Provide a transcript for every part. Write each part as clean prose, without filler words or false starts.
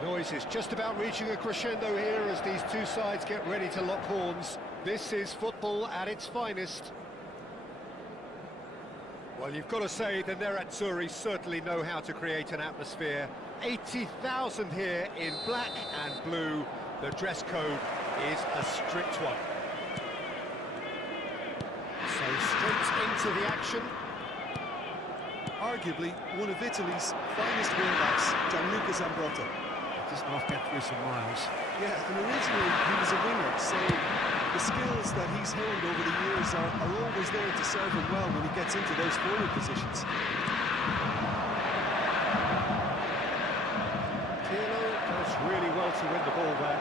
The noise is just about reaching a crescendo here as these two sides get ready to lock horns. This is football at its finest. Well, you've got to say the Nerazzurri certainly know how to create an atmosphere. 80,000 here in black and blue. The dress code is a strict one. So Straight into the action. Arguably one of Italy's finest wing-backs, Gianluca Zambrotta. Just not get through some miles. Yeah, and originally he was a winger, so the skills that he's honed over the years are always there to serve him well when he gets into those forward positions. Pirlo does really well to win the ball there.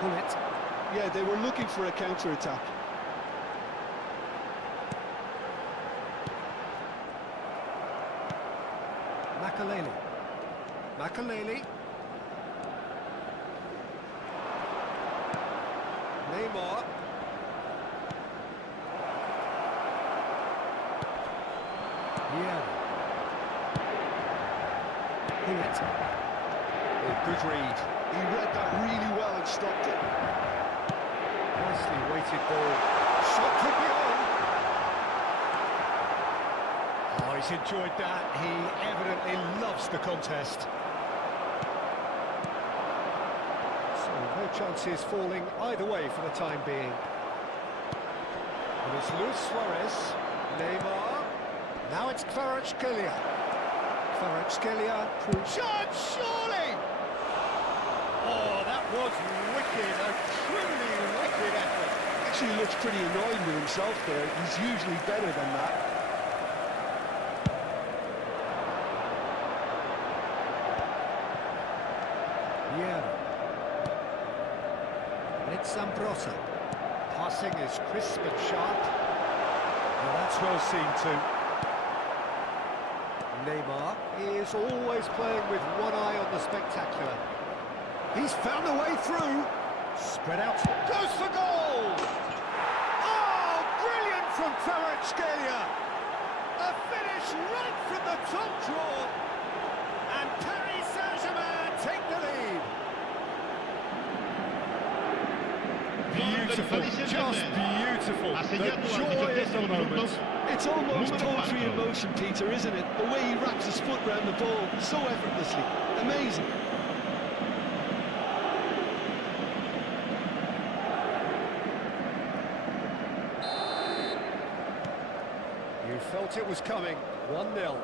Pull it. Yeah, they were looking for a counter-attack. Makaleli. Neymar. Yeah. Pull it. Oh, good read. He read that really well and stopped it. Nicely weighted ball. Shot could be on. Oh, he's enjoyed that. He evidently loves the contest. So, no chances falling either way for the time being. And it's Luis Suarez. Neymar. Now it's Kvaratskhelia. Shot, surely! Oh, that was wicked. A truly wicked effort. Actually looks pretty annoyed with himself there. He's usually better than that. Yeah. BLITZ Zambrotta. Passing is crisp and sharp. Well, that's well seen too. Neymar is always playing with one eye on the spectacular. He's found a way through. Spread out. Goes for goal! Oh, brilliant from Kvaratskhelia! A finish right from the top draw. And Paris Saint-Germain take the lead. Beautiful, just beautiful. The joy of the moment. It's almost poetry in motion, Peter, isn't it? The way he wraps his foot round the ball so effortlessly. Amazing. You felt it was coming. 1-0.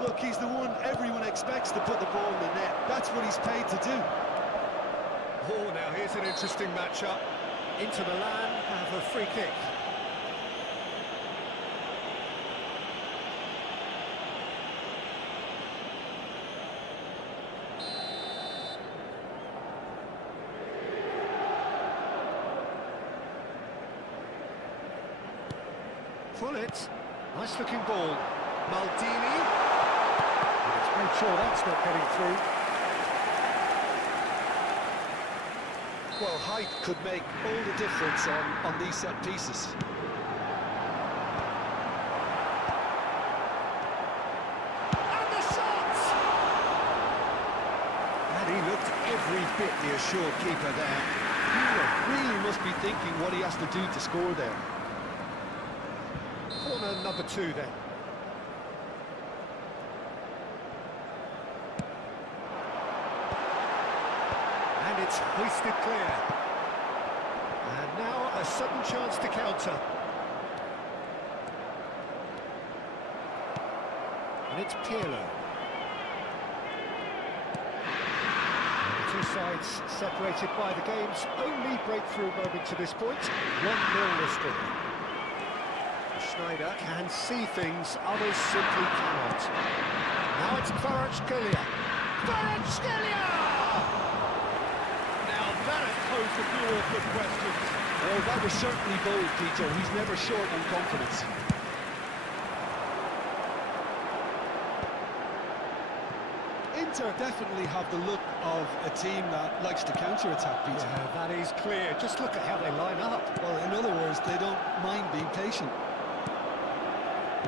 Look, he's the one everyone expects to put the ball in the net. That's what he's paid to do. Oh, now here's an interesting matchup. Inter Milan have a free kick. Pull it. Nice looking ball. Maldini. Let's make sure that's not getting through. Well, height could make all the difference on these set pieces. And the shot! And he looked every bit the assured keeper there. He really must be thinking what he has to do to score there. Corner number 2 then. And it's hoisted clear. And now a sudden chance to counter. And it's Pirlo. The two sides separated by the game's only breakthrough moment to this point. 1-0 the score. Schneider can see things others simply cannot. Now it's Kvaratskhelia. Kvaratskhelia! Now that has posed a few awkward questions. Well, that was certainly bold, Peter. He's never short on confidence. Inter definitely have the look of a team that likes to counter-attack, Peter. Yeah, that is clear. Just look at how they line up. Well, in other words, they don't mind being patient.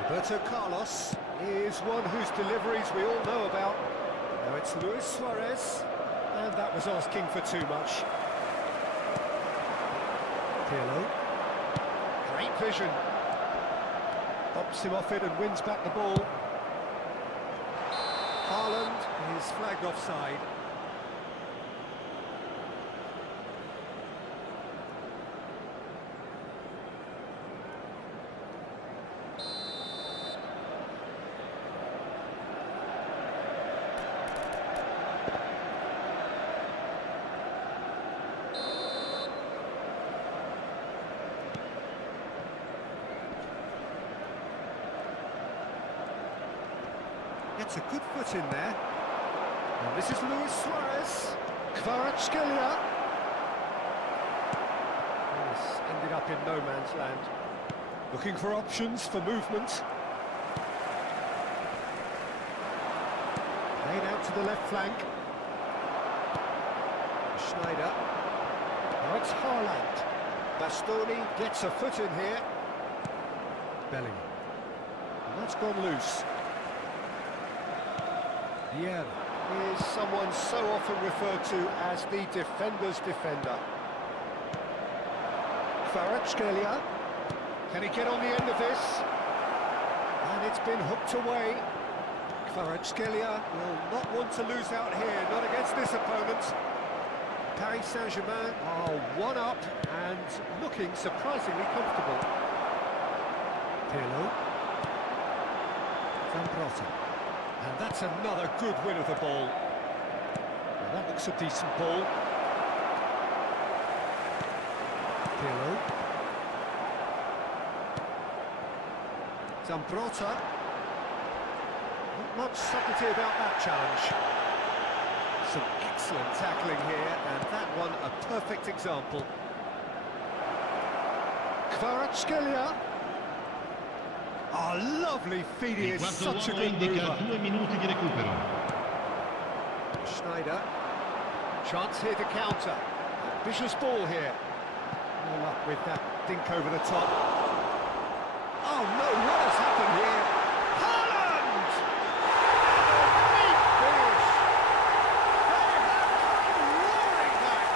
Roberto Carlos is one whose deliveries we all know about. Now it's Luis Suarez, and that was asking for too much. Pirlo. Great vision. Pops him off it and wins back the ball. Haaland is flagged offside. Gets a good foot in there. And this is Luis Suarez. Kvaratskhelia. Yes, ended up in no man's land. Looking for options for movement. Played out to the left flank. Schneider. Now it's Haaland. Bastoni gets a foot in here. Bellingham. And that's gone loose. Vieira is someone so often referred to as the defender's defender. Kvaratskhelia. Can he get on the end of this? And it's been hooked away. Kvaratskhelia will not want to lose out here, not against this opponent. Paris Saint-Germain are one up and looking surprisingly comfortable. Pirlo. Zambrota. And that's another good win of the ball. Now that looks a decent ball. Pirlo. Zambrota. Not much subtlety about that challenge. Some excellent tackling here, and that one a perfect example. Kvaratskhelia. Oh, lovely feed, he is such a good mover. 2 minuti di recupero. Schneider. Chance here to counter. Vicious ball here. No luck with that dink over the top. Oh no, what has happened here? Haaland! Great finish! They have come roaring back!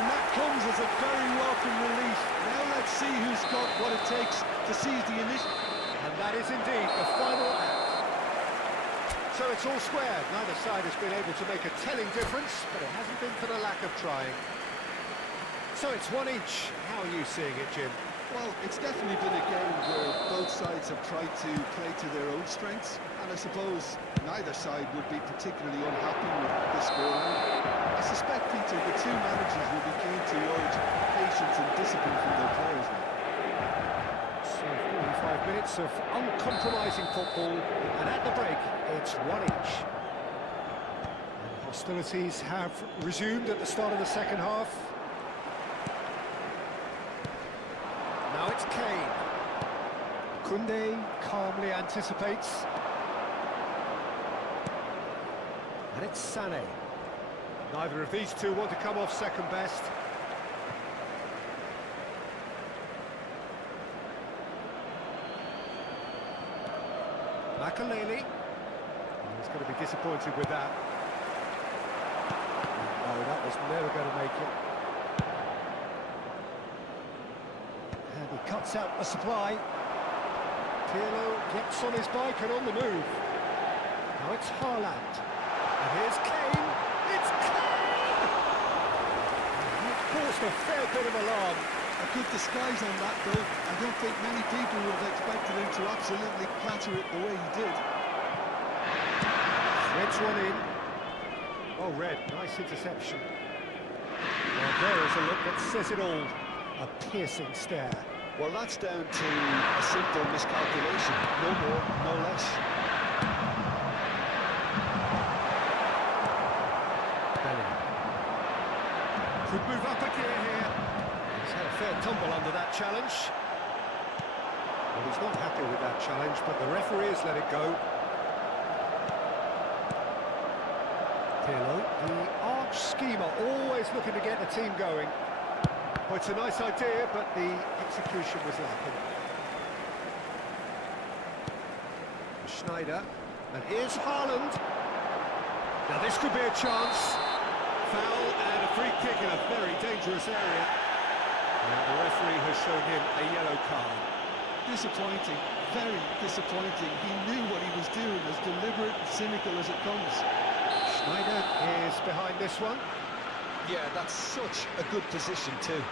And that comes as a very welcome relief. Now let's see who's got what it takes to seize the initiative. And that is indeed the final act. So it's all square. Neither side has been able to make a telling difference, but it hasn't been for the lack of trying. So it's one each. How are you seeing it, Jim? Well, it's definitely been a game where both sides have tried to play to their own strengths, and I suppose neither side would be particularly unhappy with this scoreline. I suspect, Peter, the two managers will be keen to urge patience and discipline from their players now. So 45 minutes of uncompromising football, and at the break, it's one each. And hostilities have resumed at the start of the second half. Now it's Kane. Koundé calmly anticipates. And it's Sané. Neither of these two want to come off second best. Makaleli. He's going to be disappointed with that. No, that was never going to make it. And he cuts out the supply. Pirlo gets on his bike and on the move. Now it's Haaland. And here's Kane. It's Kane! It caused a fair bit of alarm. A good disguise on that, though. I don't think many people would have expected him to absolutely clatter it the way he did. Threads one in. Oh, Red, nice interception. Well, there is a look that says it all. A piercing stare. Well, that's down to a simple miscalculation. No more, no less. Bellingham. Could move up a gear here. He's had a fair tumble under that challenge. Well, he's not happy with that challenge, but the referee has let it go. Pirlo, the arch schemer, always looking to get the team going. Well, it's a nice idea, but the execution was lacking. Schneider, and here's Haaland. Now this could be a chance. Foul and a free kick in a very dangerous area. And the referee has shown him a yellow card. Disappointing, very disappointing. He knew what he was doing, as deliberate and cynical as it comes. Schneider is behind this one. Yeah, that's such a good position too.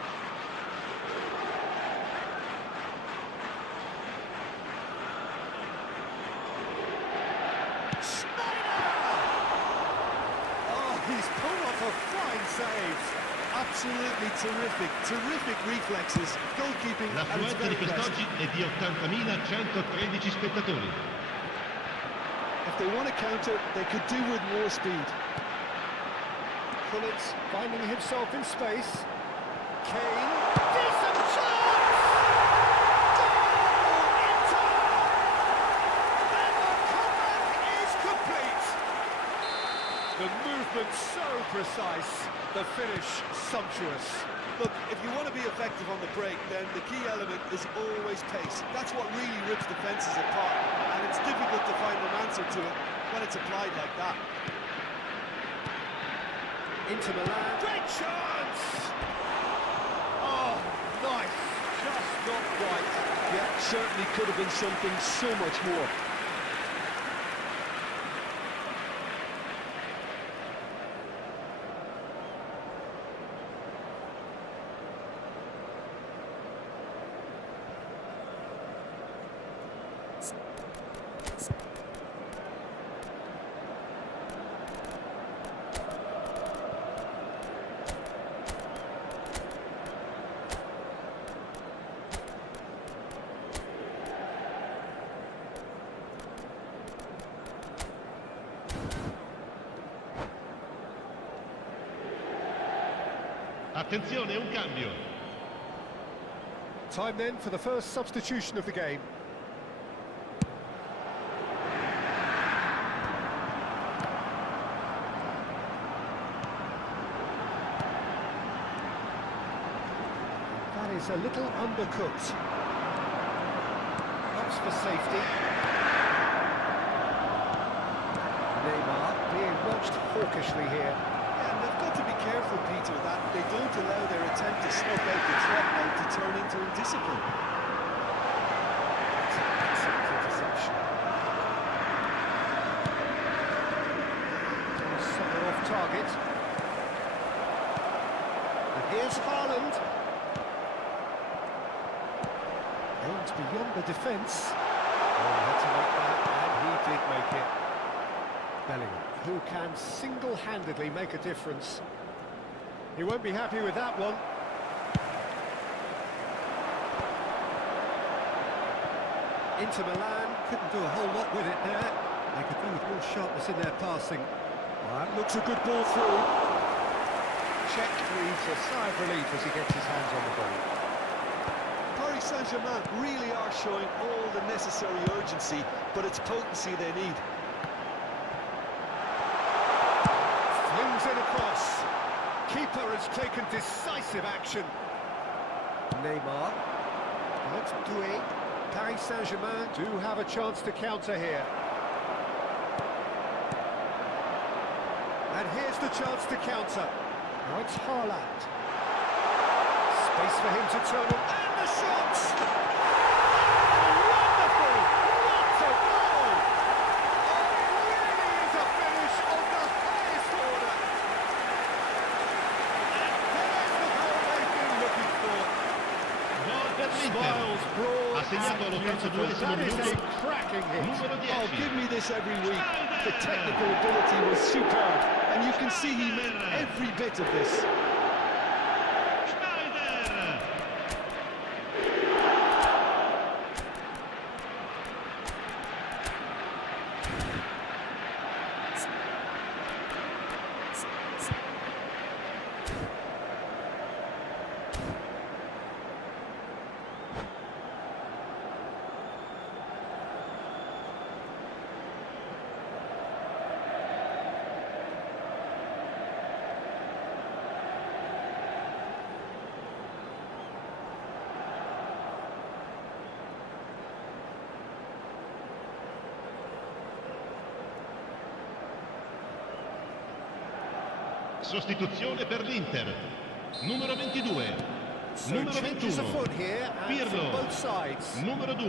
Schneider! Oh, he's pulled off a flying save. Absolutely terrific, terrific reflexes, goalkeeping at its L'affluenza di very best. quest'oggi è di 80.113 spettatori. if they want to counter, they could do with more speed. BLITZ finding himself in space. Kane, decent chance! Goal! Inter! And the comeback is complete! The movement so precise, the finish sumptuous. Look, if you want to be effective on the break, then the key element is always pace. That's what really rips defences apart, and it's difficult to find an answer to it when it's applied like that. Into Milan, great chance! Oh, nice, just not right. Yeah, certainly could have been something so much more. Attenzione, un cambio. Time then for the first substitution of the game. That is a little undercooked. Helps for safety. Neymar being watched hawkishly here. And they've got to be careful, Peter, that they don't allow their attempt to snuff out the threat now to turn into indiscipline. It's an excellent interception. Somewhere off target. And here's Haaland. Aims beyond the defence. Oh, he had to make that, and he did make it. Bellingham, who can single-handedly make a difference. He won't be happy with that one. Inter Milan couldn't do a whole lot with it there. They could do with more sharpness in their passing. That looks a good ball through. Czech breathes a sigh of relief as he gets his hands on the ball. Paris Saint-Germain really are showing all the necessary urgency, but it's potency they need. Flings it across. Keeper has taken decisive action. Neymar. Let's do it. Paris Saint-Germain do have a chance to counter here. And here's the chance to counter. Now it's Haaland. Space for him to turn on. And the shot! Wonderful! What a goal! Oh, it really is a finish of the highest order. And there's the goal they've been looking for. Gol per l'Inter. Smiles broad Ha segnato and all'82esimo beautiful. That is minuto. a cracking hit. Numero 10. Oh, give me this every week. The technical ability was superb, and you can see he meant every bit of this. Schneider. Sostituzione per l'Inter. Numero 22. So Numero changes 21. afoot here and from Pirlo. both sides. Numero 2.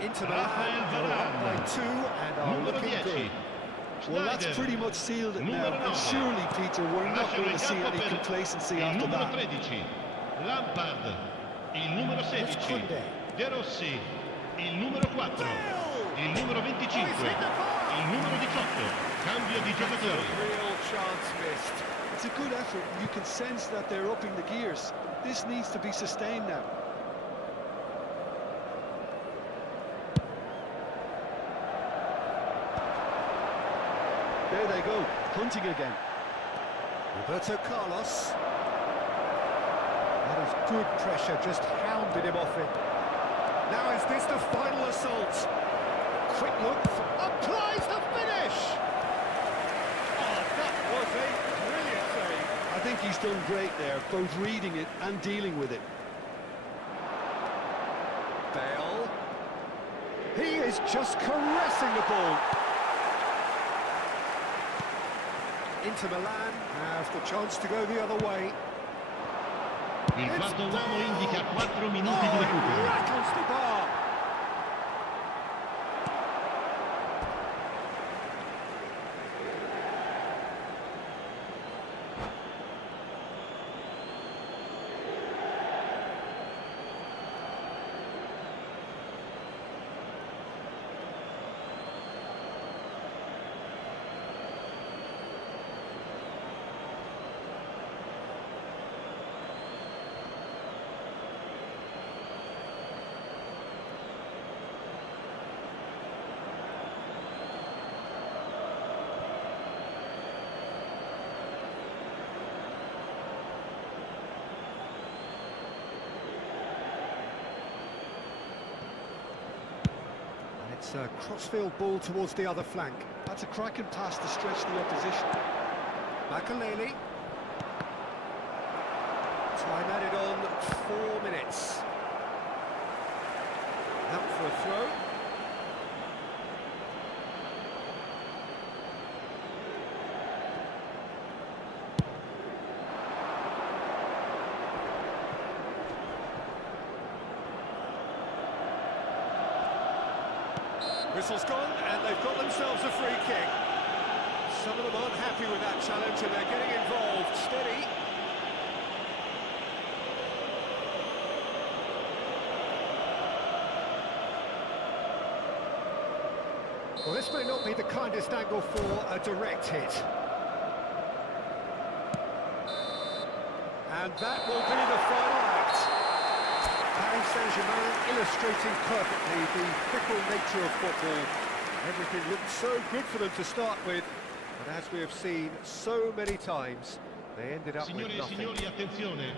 Inter Rafael Milan go up by Varane. 2 and are Numero looking 10. good. Well, that's Schneider. pretty much sealed it Numero now, 9. and surely, Peter, we're not Lasciano going in to see campo any per complacency il after numero that. 13. Lampard. Il numero 16. Koundé. De Rossi. Il numero 4. Il numero 25. Oh, he's hit the bar. Il numero 18. Cambio di giocatori. Real chance missed. It's a good effort. You can sense that they're upping the gears. This needs to be sustained now. here they go, hunting again. Roberto Carlos. That is good pressure, just hounded him off it. Now is this the final assault? Quick look, applies the finish! Oh, that was a brilliant save. I think he's done great there, both reading it and dealing with it. Bale. He is just caressing the ball. Inter Milan have the chance to go the other way. Il It's quarto uomo Bale! indica 4 minuti di Oh, it recupero. rattles the bar. It's a crossfield ball towards the other flank. That's a cracking pass to stretch the opposition. Makaleli. Time added on 4 minutes. Out for a throw. Whistle's gone, and they've got themselves a free kick. Some of them aren't happy with that challenge, and they're getting involved. Steady. Well, this may not be the kindest angle for a direct hit. And that will be the final act. Paris Saint-Germain illustrating perfectly the fickle nature of football. Everything looked so good for them to start with, but as we have seen so many times, they ended up with Signore e nothing. signori, attenzione.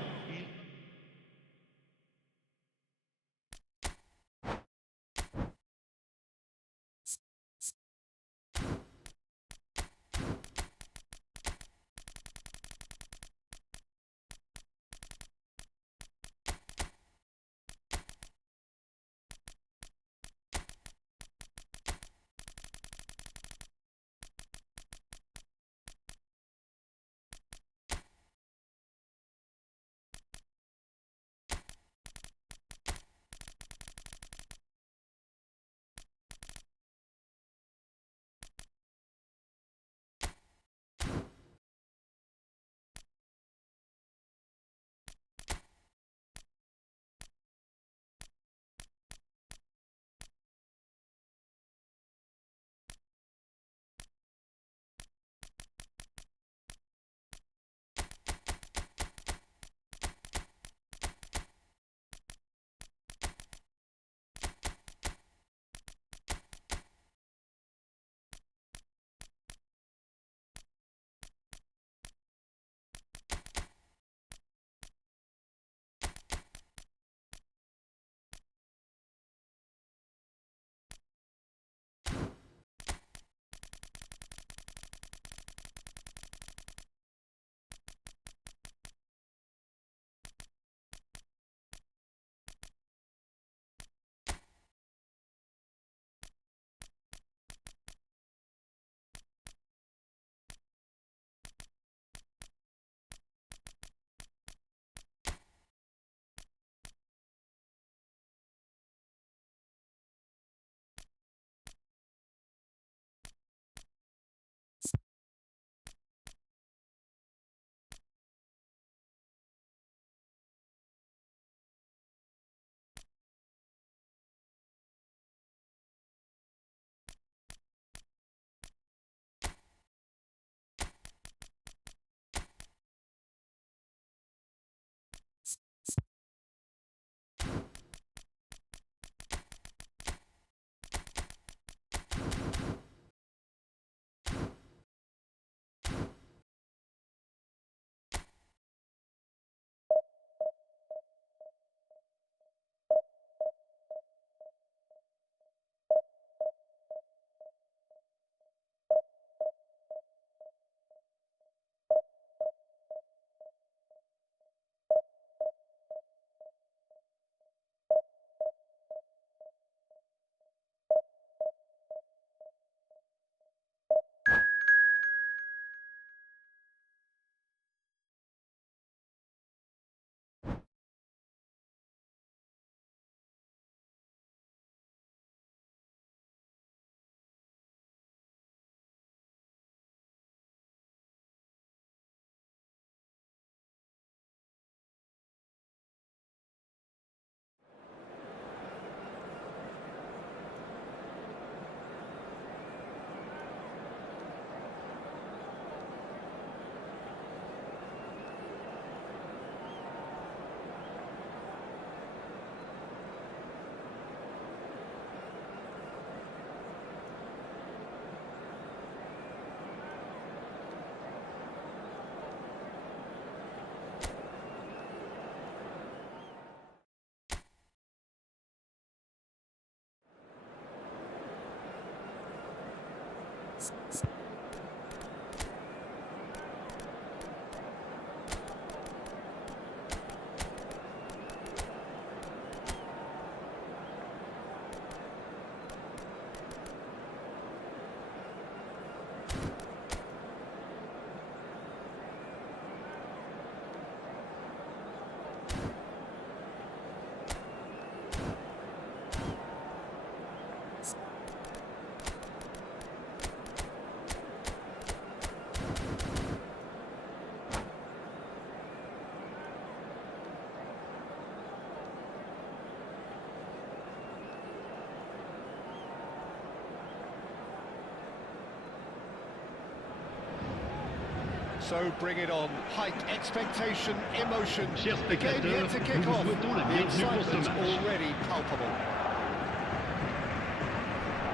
So bring it on. Height, expectation, emotion. Chers The game yet spectateurs, to nous kick vous off. souhaitons la The bienvenue pour ce excitement's match. already palpable.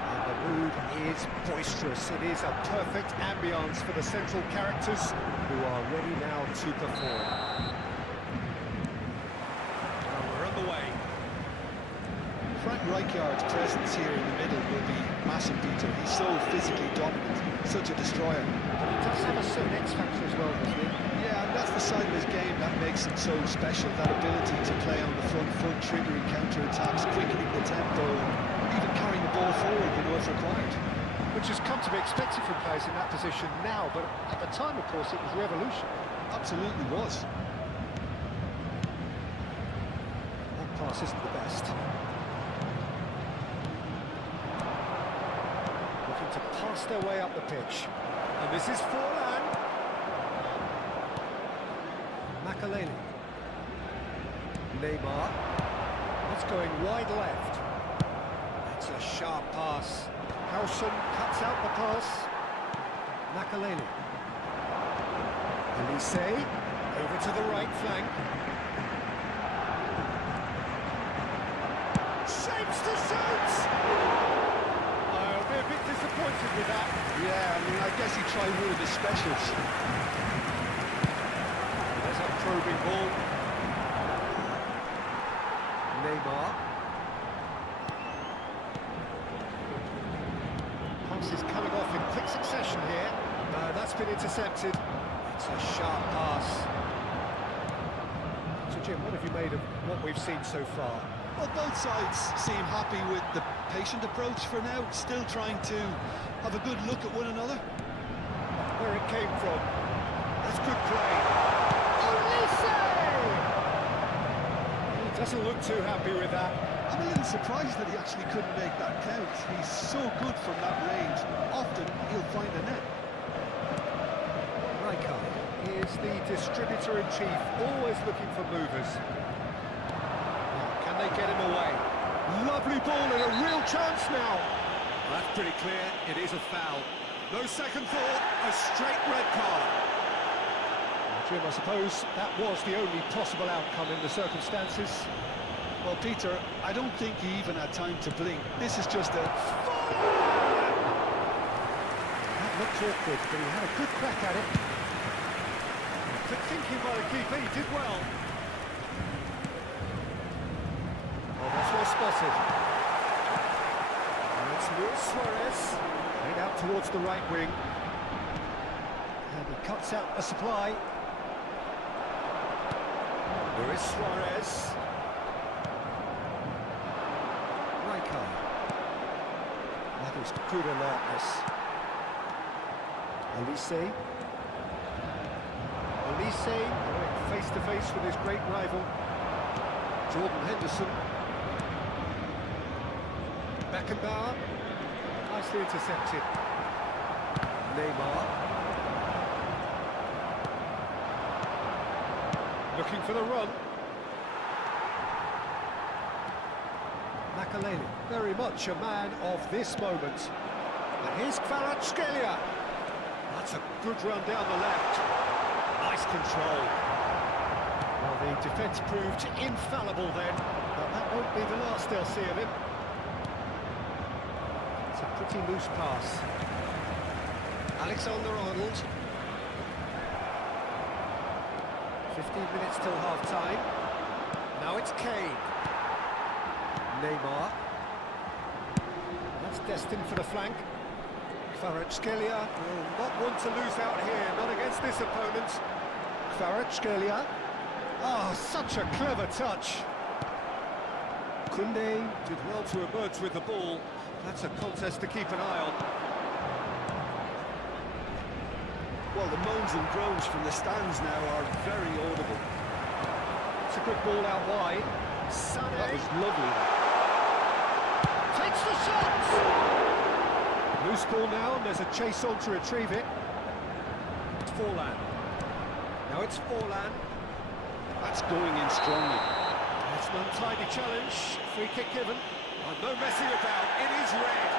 And the mood is boisterous. It is a perfect ambience for the central characters who are ready now to perform. Well, we're underway. Frank Rijkaard's presence here in the middle will be massive, Peter. He's so physically dominant, such a destroyer. But he does have a certain X factor as well, doesn't he? Yeah, and that's the side of his game that makes him so special, that ability to play on the front foot, triggering counter-attacks, quickening the tempo, and even carrying the ball forward when it's required. Which has come to be expected from players in that position now, but at the time, of course, it was revolution. Absolutely was. That pass isn't the best. Looking to pass their way up the pitch. And this is Forlan. Makaleli. Neymar. That's going wide left. That's a sharp pass. Howson cuts out the pass. Makaleli. Elise over to the right flank. Shapes to shoot! I'll be a bit disappointed with that. Yeah, I mean, I guess he tried one of his specials. There's a probing ball. Neymar. Pass is coming off in quick succession here. That's been intercepted. It's a sharp pass. So Jim, what have you made of what we've seen so far? Well, both sides seem happy with the patient approach for now, still trying to have a good look at one another. Where it came from. That's good play. Ulisse! He doesn't look too happy with that. I'm a little surprised that he actually couldn't make that count. He's so good from that range. Often he'll find a net. Rijkaard is the distributor-in-chief, always looking for movers. Can they get him away? Lovely ball and a real chance now. That's pretty clear, it is a foul. No second thought, a straight red card. Jim, I suppose that was the only possible outcome in the circumstances. Well, Peter, I don't think he even had time to blink. This is just a... That looked awkward, but he had a good crack at it. Quick thinking by the keeper, he did well. Oh, that's well spotted. And it's Luis Suarez, played out towards the right wing. And he cuts out a supply. Luis Suarez. Rijkaard. That is good alertness. Elise. Elise going face-to-face with his great rival, Jordan Henderson. Beckenbauer, nicely intercepted. Neymar. Looking for the run. Makaleli, very much a man of this moment. And here's Kvaratskhelia. That's a good run down the left. Nice control. Well, the defence proved infallible then, but that won't be the last they'll see of him. It's a pretty loose pass. Alexander-Arnold. 15 minutes till half-time. Now it's Kane. Neymar. That's destined for the flank. Kvaratskhelia will not want to lose out here, not against this opponent. Kvaratskhelia. Ah, such a clever touch. Kunde did well to emerge with the ball. That's a contest to keep an eye on. Well, the moans and groans from the stands now are very audible. It's a good ball out wide. Sané. That was lovely. Takes the shot! Loose ball now, and there's a chase on to retrieve it. It's Forlan. Now it's Forlan. That's going in strongly. It's an untidy challenge. Free kick given. Oh, no messing about. It is red.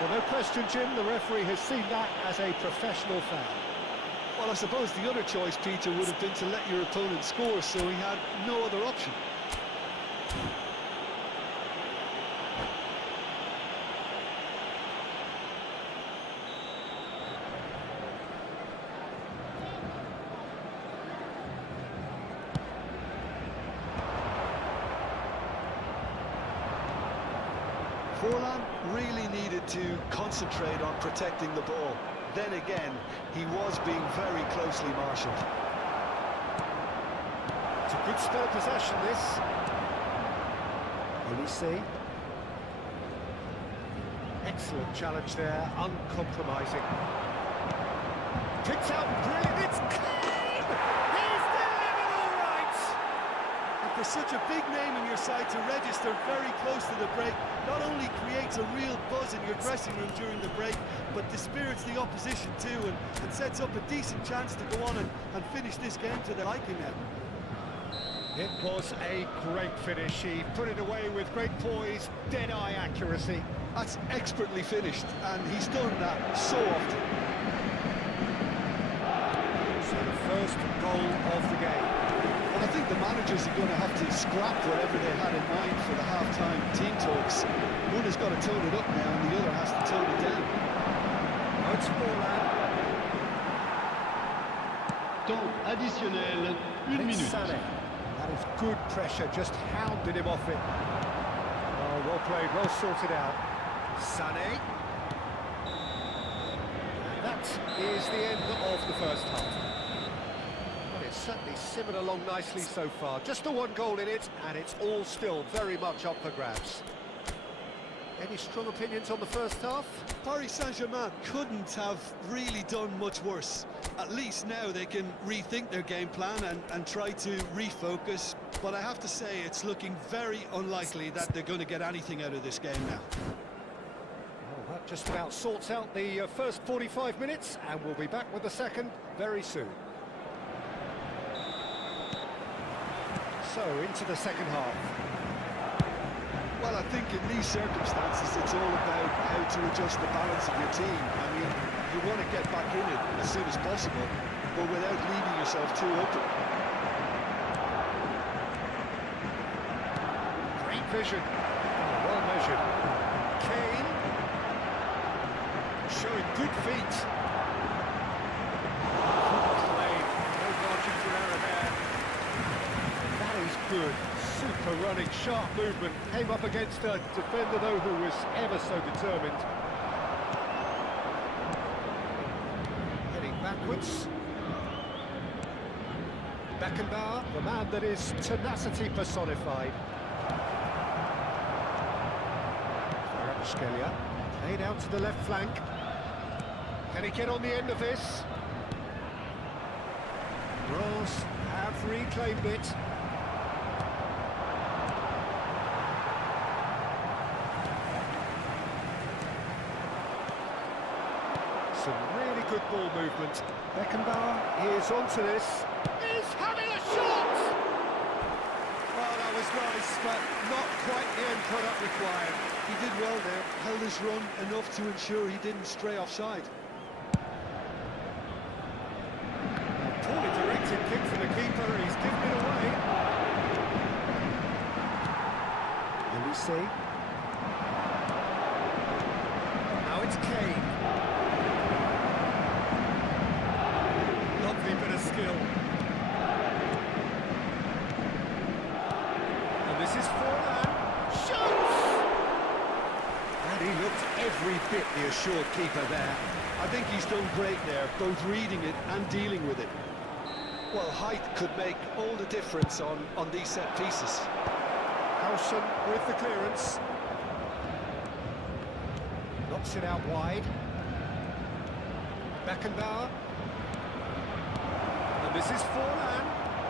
Well, no question, Jim, the referee has seen that as a professional foul. Well, I suppose the other choice, Peter, would have been to let your opponent score, so he had no other option. Forlan really needed to concentrate on protecting the ball. Then again, he was being very closely marshalled. It's a good spell of possession, this. Olise. Excellent challenge there, uncompromising. Kicked out, brilliant, it's clean! He's delivered all right! And for such a big name in your side to register very close to the break, not only creates a real buzz in your dressing room during the break, but dispirits the opposition too, and sets up a decent chance to go on and finish this game to their liking now. It was a great finish. He put it away with great poise, dead-eye accuracy. That's expertly finished, and he's done that so often. So the first goal of the game. Well, I think the managers are going to have to scrap whatever they had in mind for the half-time team talks. One has got to tone it up now, and the other has to tone it down. Now it's Forlan. Temps additionnel, 1 minute. Sané. That is good pressure, just hounded him off it. Oh, well played, well sorted out. Sané. And that is the end of the first half. Well, it's certainly simmered along nicely so far. Just the one goal in it, and it's all still very much up for grabs. Any strong opinions on the first half? Paris Saint-Germain couldn't have really done much worse. At least now they can rethink their game plan and try to refocus. But I have to say, it's looking very unlikely that they're going to get anything out of this game now. Well, that just about sorts out the first 45 minutes, and we'll be back with the second very soon. So, into the second half. Well, I think in these circumstances, it's all about how to adjust the balance of your team. I mean, you want to get back in it as soon as possible, but without leaving yourself too open. Great vision. Oh, well measured. Kane. Showing good feet. Good play. No margin for error there. That is good. Super running, sharp movement. Came up against a defender, though, who was ever so determined. Heading backwards. Beckenbauer, the man that is tenacity personified. Kvaratskhelia, played out to the left flank. Can he get on the end of this? Ross have reclaimed it. Some really good ball movement. Beckenbauer is onto this. He's having a shot! Well, that was nice, but not quite the end product required. He did well there, held his run enough to ensure he didn't stray offside. A poorly directed kick from the keeper, he's given it away. Olise. Now it's Kane. Lovely bit of skill. And this is Forlan. Shoots! And he looked every bit the assured keeper there. I think he's done great there, both reading it and dealing with it. Well, height could make all the difference on these set pieces. Howson with the clearance. Knocks it out wide. Beckenbauer. And this is Forlan.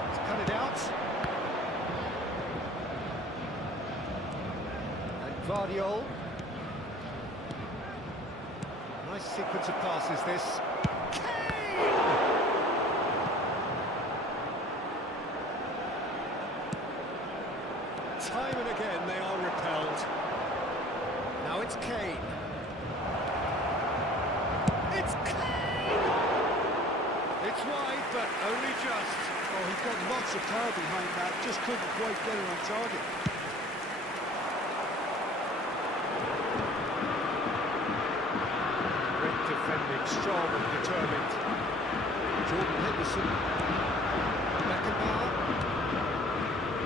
He's cut it out. And Vardiol. Nice sequence of passes, this. Kane! Time and again they are repelled. Now it's Kane. It's Kane! It's wide, but only just. Oh, he's got lots of power behind that, just couldn't quite get it on target. Great defending, strong and determined. Jordan Henderson. Beckenbauer.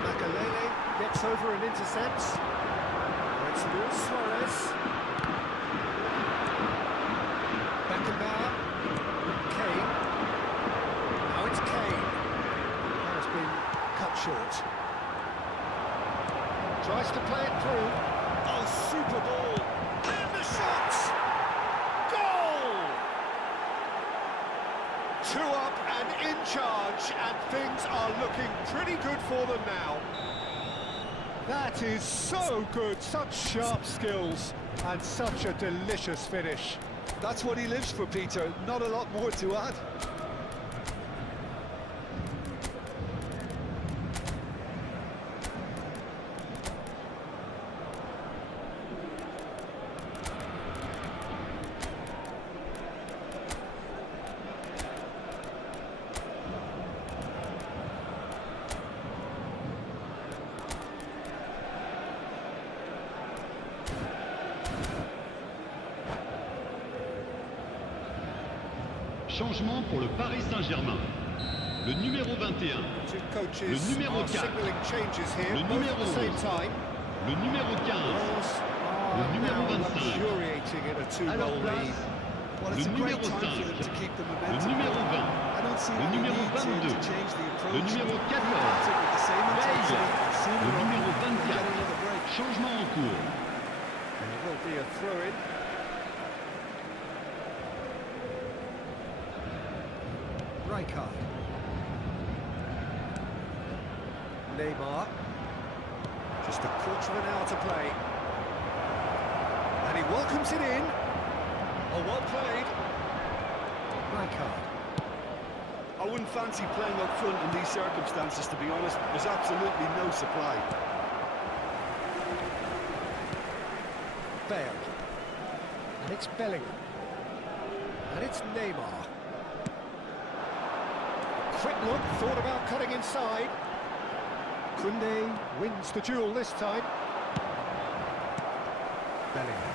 Makalele gets over and intercepts. It's Luis Suarez. Beckenbauer. Kane. Now it's Kane. That has been cut short. Tries to play it through. Oh, super ball. And the shot! Goal! 2 up and in charge, and things are looking pretty good for them now. That is so good, such sharp skills, and such a delicious finish. That's what he lives for, Peter. Not a lot more to add. Changement pour le Paris Saint-Germain. Le numéro 21. Two coaches Le numéro are 4. signalling changes here, Le both numéro at the same 11. time. Le numéro 15. Le numéro Now 25. luxuriating in a À leur 2-goal place, lead. Well, le it's a great numéro time 5. for them to keep the Le momentum. numéro 20. I don't see Le any numéro need 22. to change the approach. Le numéro 14. Keep at it with the same intensity. Bale. Sooner Le or numéro later, we'll get 24. another break. Changement en cours. And it will be a throw-in. Rijkaard. Neymar. Just a quarter of an hour to play. And he welcomes it in. Oh, well played. Rijkaard. I wouldn't fancy playing up front in these circumstances, to be honest. There's absolutely no supply. Bale. And it's Bellingham. And it's Neymar. Quick look, thought about cutting inside. Koundé wins the duel this time. Bellingham.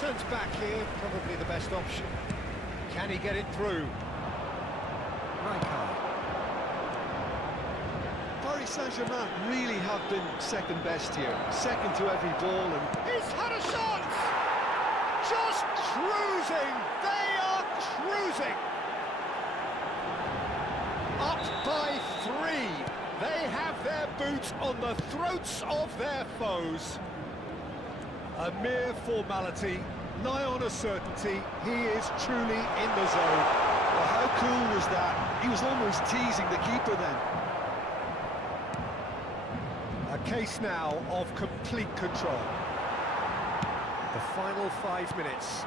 Turns back here, probably the best option. Can he get it through? Rijkaard. Paris Saint-Germain really have been second best here. Second to every ball, and He's had a shot! Just cruising! They are cruising! Up by 3. They have their boots on the throats of their foes. A mere formality, nigh on a certainty. He is truly in the zone. well, how cool was that? He was almost teasing the keeper then. A case now of complete control. The final 5 minutes.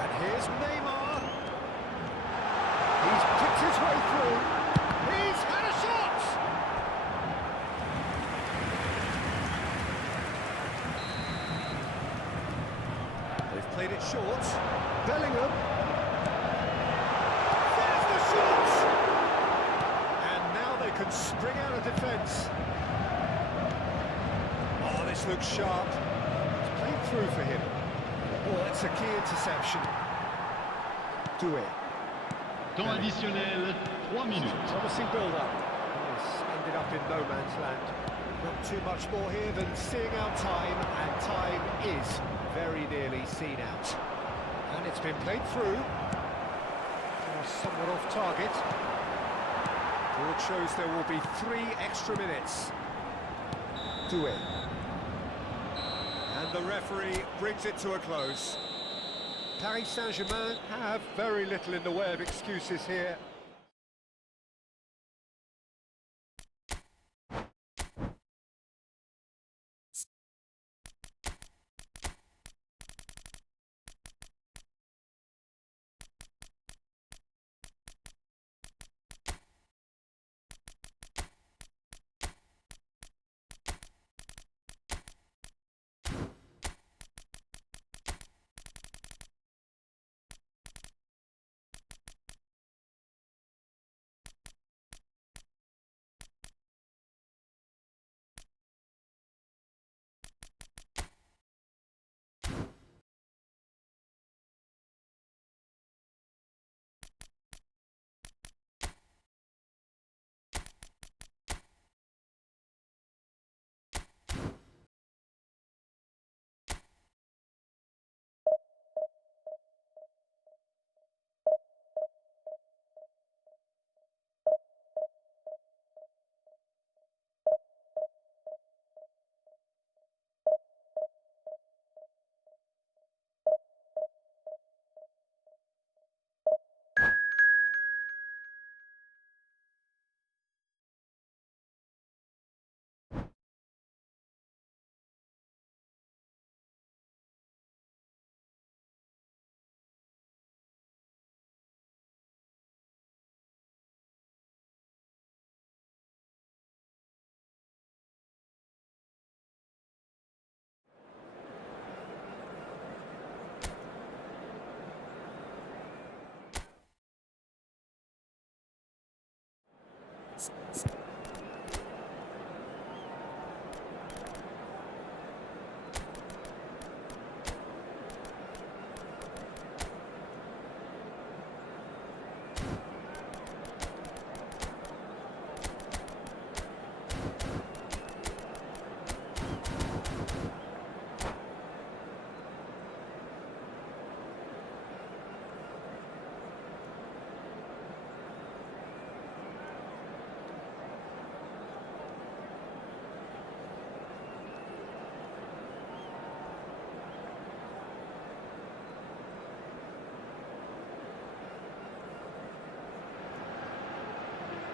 And here's Neymar. He's picked his way through. He's had a shot! They've played it short. Bellingham. There's the shot! And now they can spring out of defence. Oh, this looks sharp. It's played through for him. Oh, that's a key interception. Do it. Temps additionnel, 3 minutes. Promising build-up. Yes, ended up in no man's land. Not too much more here than seeing out time, and time is very very nearly seen out. And it's been played through. Somewhat off target. Board shows there will be 3 extra minutes. Do it. And the referee brings it to a close. Paris Saint-Germain have very little in the way of excuses here.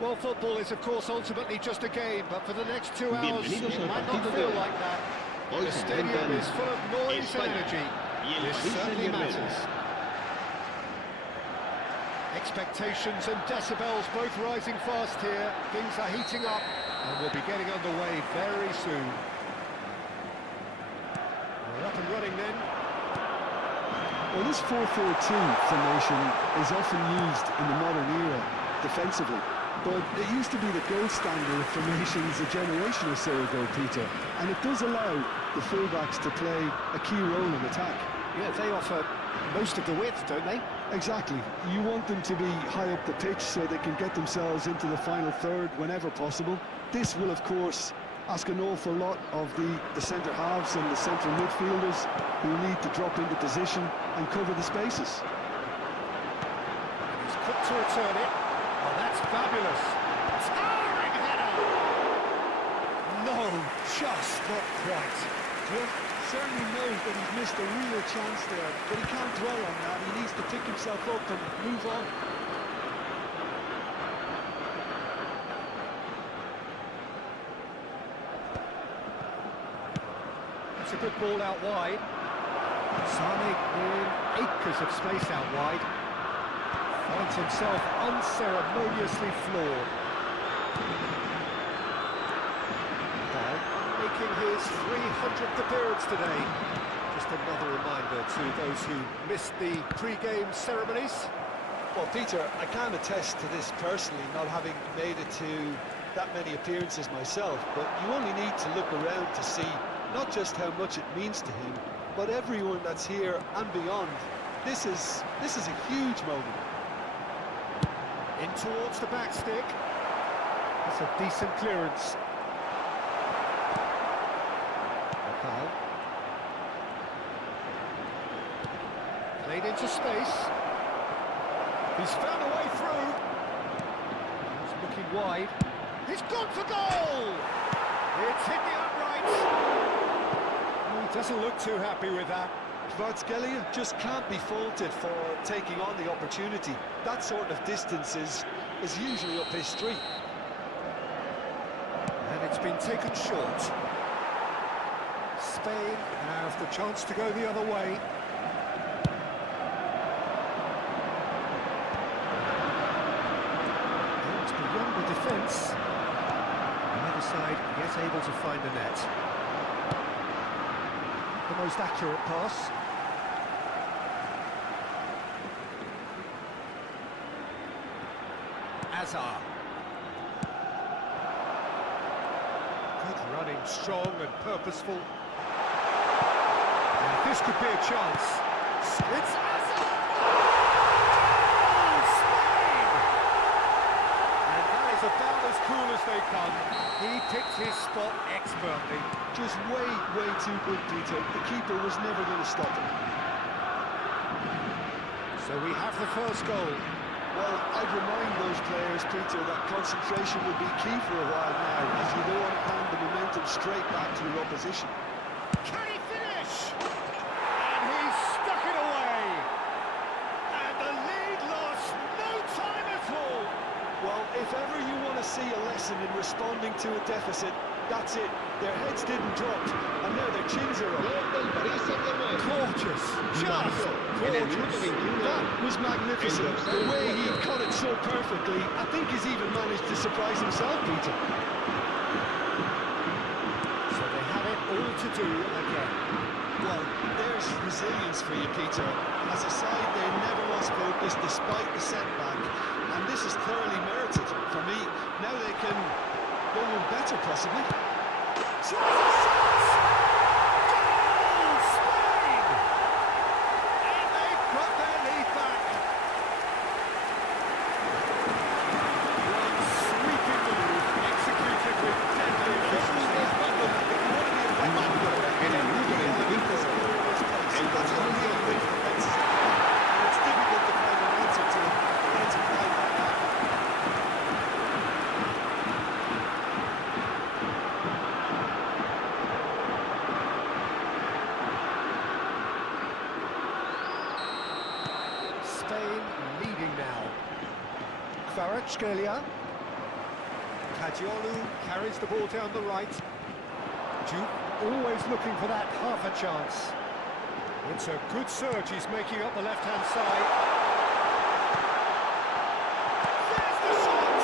Well, football is, of course, ultimately just a game, but for the next 2 hours, it might not feel like that. The stadium is full of noise and energy. This certainly matters. Expectations and decibels both rising fast here. Things are heating up, and we'll be getting underway very soon. We're up and running then. Well, this 4-4-2 formation is often used in the modern era defensively. But it used to be the gold standard of formations a generation or so ago, Peter. And it does allow the fullbacks to play a key role in attack. Yeah, they offer most of the width, don't they? Exactly. You want them to be high up the pitch so they can get themselves into the final third whenever possible. This will, of course, ask an awful lot of the centre halves and the central midfielders who need to drop into position and cover the spaces. He's quick to return it. Oh, that's fabulous. Towering header! No, just not quite. Well, certainly knows that he's missed a real chance there, but he can't dwell on that. He needs to pick himself up and move on. It's a good ball out wide. Sane in acres of space out wide. Finds himself unceremoniously floored. Now, making his 300th appearance today. Just another reminder to those who missed the pre-game ceremonies. Well, Peter, I can attest to this personally, not having made it to that many appearances myself, but you only need to look around to see not just how much it means to him, but everyone that's here and beyond. This is a huge moment. In towards the back stick. That's a decent clearance. Played into space. He's found a way through. He's looking wide. He's gone for goal! It's hit the uprights. He doesn't look too happy with that. Kvaratskhelia just can't be faulted for taking on the opportunity. That sort of distance is usually up his street. And it's been taken short. Spain have the chance to go the other way. And it's beyond the defence. The other side yet able to find the net. The most accurate pass. Azar. Good running, strong and purposeful. And this could be a chance. It's Azar! Oh, Spain! And that is about as cool as they come. He picked his spot expertly. Just way too good, Peter. The keeper was never going to stop him. So we have the first goal. Well, I'd remind those players, Peter, that concentration will be key for a while now, as you don't want to hand the momentum straight back to your opposition. Can he finish? And he stuck it away. And the lead lost no time at all. Well, if ever you want to see a lesson in responding to a deficit, that's it. Their heads didn't drop, and now their chins are up. Gorgeous. Just gorgeous. That was magnificent. The way he caught it so perfectly, I think he's even managed to surprise himself, Peter. So they have it all to do again. Well, there's resilience for you, Peter. As a side, they never lost focus despite the setback, and this is thoroughly merited. For me, now they can go on better, possibly. Tries a shot! Goal! Spain! And they've got their lead back. One sweeping move, executed with deadly efficiency. It's difficult to find an answer to how to play like that. Spain leading now. Kvaratskhelia. Kadiolu carries the ball down the right. Duke always looking for that half a chance. It's a good surge he's making up the left-hand side. There's the shot!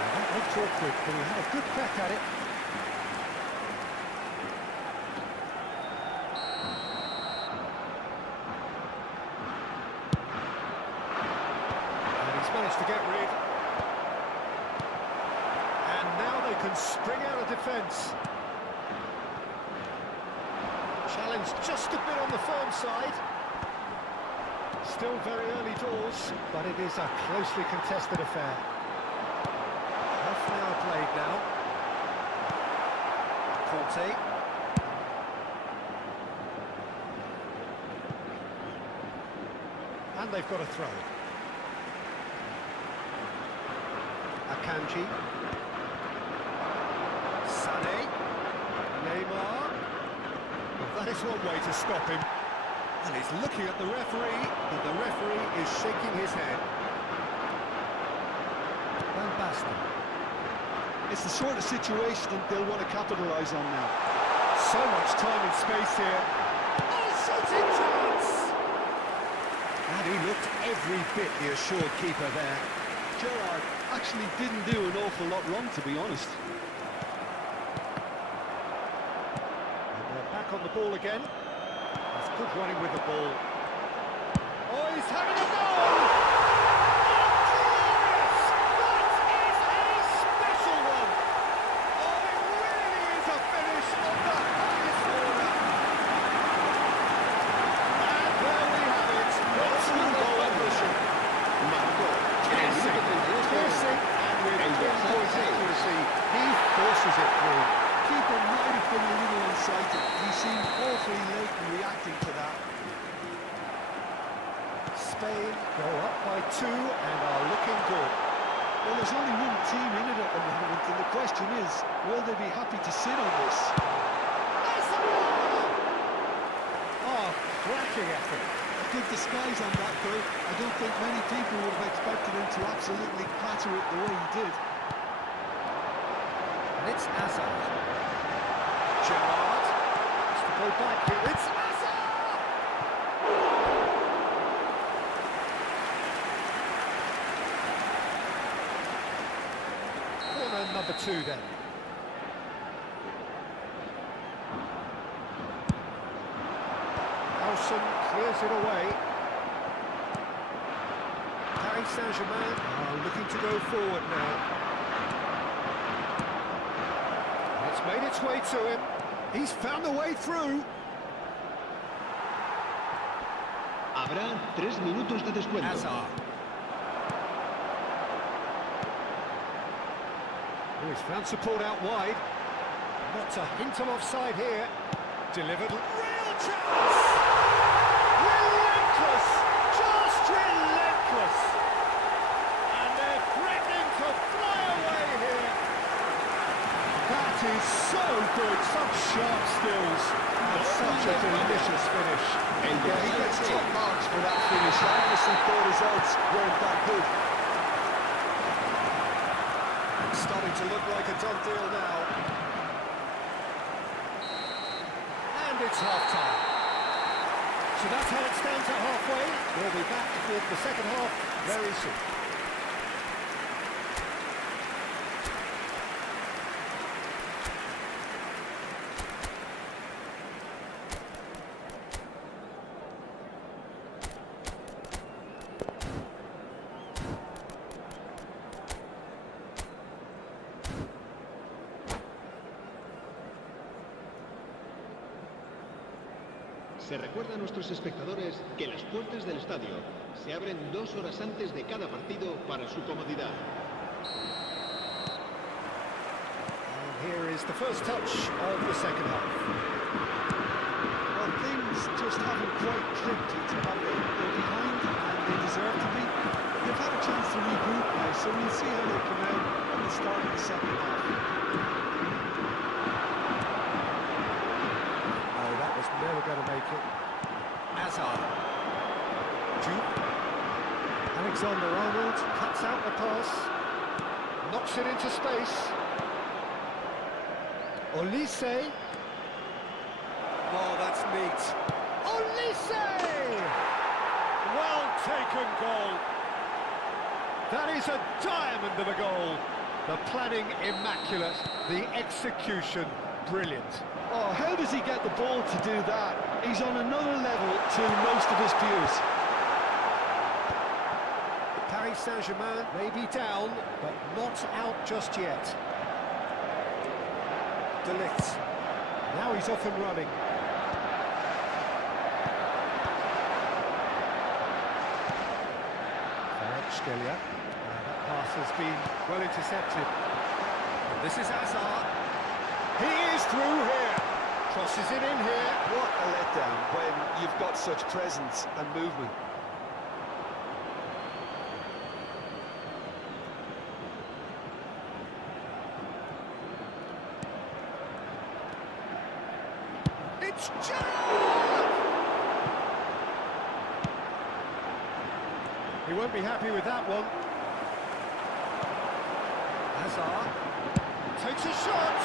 Now that looked awkward, but he had a good crack at it. And he's managed to get rid. And now they can spring out of defence. Challenge just a bit on the firm side. Still very early doors, but it is a closely contested affair. Half an hour played now. Conte. And they've got a throw. Akanji. Sané. Neymar. That is one way to stop him. And he's looking at the referee, but the referee is shaking his head. Van Basten. It's the sort of situation they'll want to capitalise on now. So much time and space here. Oh, shooting chance! And he looked every bit the assured keeper there. Gerrard actually didn't do an awful lot wrong, to be honest. And they're back on the ball again. He's good running with the ball. Oh, he's having a goal! Oh, glorious! That is a special one! Oh, it really is a finish of the highest order! And there we have it. What's the goal ambition? Piercing and with pinpoint accuracy, he forces it through. Keeper might have been a little unsighted. He seemed awfully late in reacting to that. Spain go up by 2 and are looking good. Well, there's only one team in it at the moment, and the question is, will they be happy to sit on this? Oh, cracking effort. A good disguise on that, though. I don't think many people would have expected him to absolutely clatter it the way he did. And it's Hazard. Gerrard has to go back here. It's Hazard! Corner number 2 then. Nelson clears it away. Paris Saint-Germain are looking to go forward now. It's made its way to him. He's found a way through. Habrá 3 minutos de descuento. Hazard. Oh, he's found support out wide. Not a hint of offside here. Delivered. Real chance! Relentless! Just relentless! And they're threatening to fly away here. That is so good. Such sharp skills. And such a delicious finish. Yeah, he gets top marks for that finish. I honestly thought his odds weren't that good. It's starting to look like a done deal now. And it's half-time. So that's how it stands at halfway. We'll be back with the second half very soon. Se recuerda a nuestros espectadores que las puertas del estadio se abren 2 horas antes de cada partido para su comodidad. And here is the first touch of the second half. Well, things just haven't quite clicked into how they're behind, and they deserve to be. They've had a chance to regroup now, so we'll see how they come out at the start of the second half. Never going to make it. Hazard. Jude. Alexander-Arnold cuts out the pass. Knocks it into space. Olise. Oh, that's neat. Olise! Well taken goal. That is a diamond of a goal. The planning immaculate. The execution brilliant. Oh, how does he get the ball to do that? He's on another level to most of his peers. Paris Saint-Germain may be down, but not out just yet. BLITZ. Now he's off and running. That pass has been well intercepted. And this is Hazard. He is through here. Crosses it in here. What a letdown when you've got such presence and movement. It's Gerrard! He won't be happy with that one. Hazard takes a shot.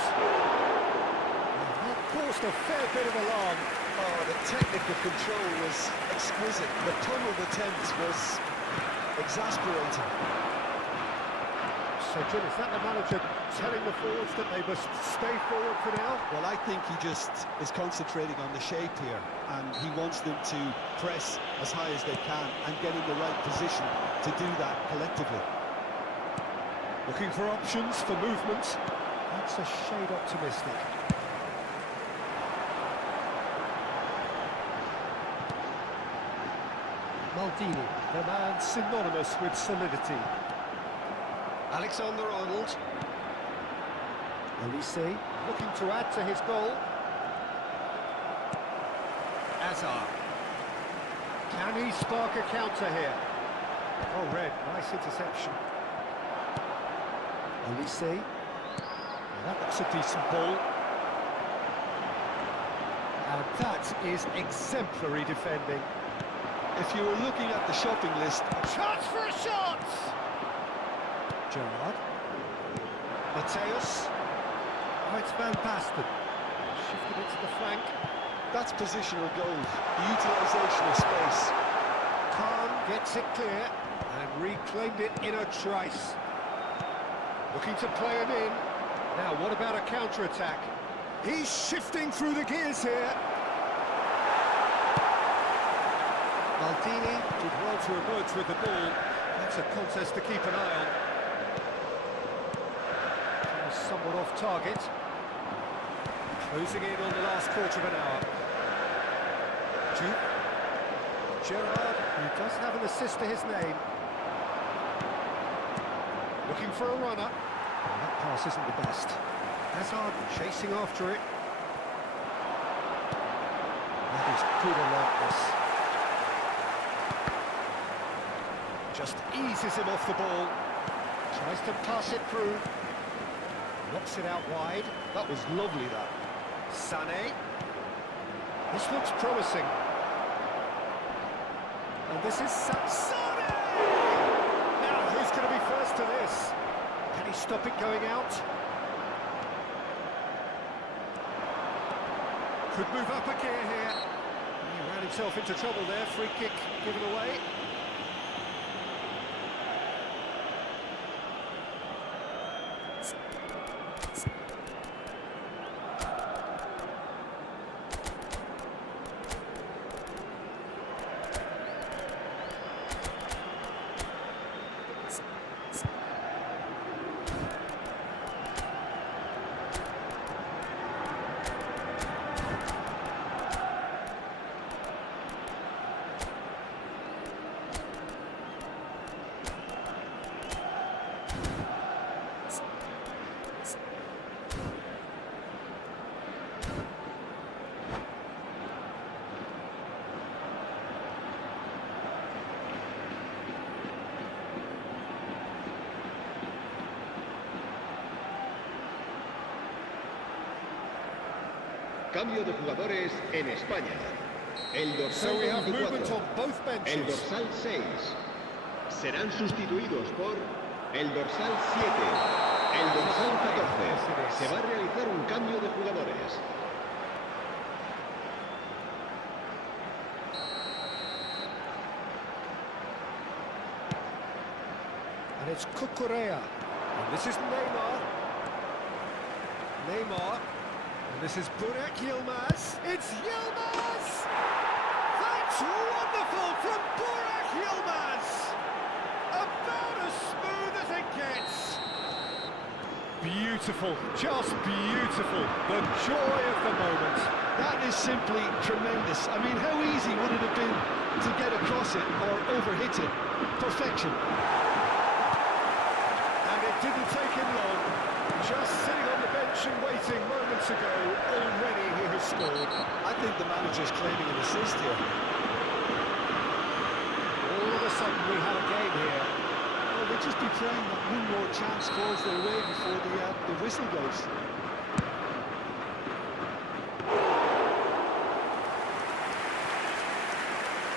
That caused a fair bit of alarm. Oh, the technical control was exquisite. The pummeled attempt was exasperating. So, Jim, is that the manager telling the forwards that they must stay forward for now? Well, I think he just is concentrating on the shape here, and he wants them to press as high as they can and get in the right position to do that collectively. Looking for options for movement. That's a shade optimistic. Maldini, the man synonymous with solidity. Alexander-Arnold. Olise looking to add to his goal. Hazard. Can he spark a counter here? Oh, Red, nice interception. Olise. That looks a decent ball. And that is exemplary defending. If you were looking at the shopping list, Chance for a shot! Gerrard. Mateus. Oh, it's Van Basten. Shifted it to the flank. that's positional goal, the utilisation of space. Khan gets it clear and reclaimed it in a trice. Looking to play him in. Now, what about a counter-attack? He's shifting through the gears here. Maldini did well to emerge with the ball. That's a contest to keep an eye on. Somewhat off target. Closing in on the last quarter of an hour. Gerrard, who does have an assist to his name. Looking for a runner. Well, that pass isn't the best. Hazard chasing after it. That is good alertness. Just eases him off the ball. Tries to pass it through. Knocks it out wide. That was lovely, that. Sané. This looks promising. And this is Sané! Now, who's going to be first to this? Can he stop it going out? Could move up a gear here. He ran himself into trouble there. Free kick given away. Cambio de jugadores en España. El So dorsal we have 24, movement on both el benches. dorsal 6 serán sustituidos por el dorsal 7, el dorsal 14. Se va a realizar un cambio de jugadores. And it's Cucurella. And this is Neymar. And this is Burak Yilmaz. It's Yilmaz! That's wonderful from Burak Yilmaz! About as smooth as it gets. Beautiful, just beautiful. The joy of the moment. That is simply tremendous. I mean, how easy would it have been to get across it or overhit it? Perfection. And it didn't take him long. Just sitting on the bench and waiting moments ago, already he has scored. I think the manager's claiming an assist here. All of a sudden we have a game here. Well, they'll just be praying that one more chance falls their way before the whistle goes.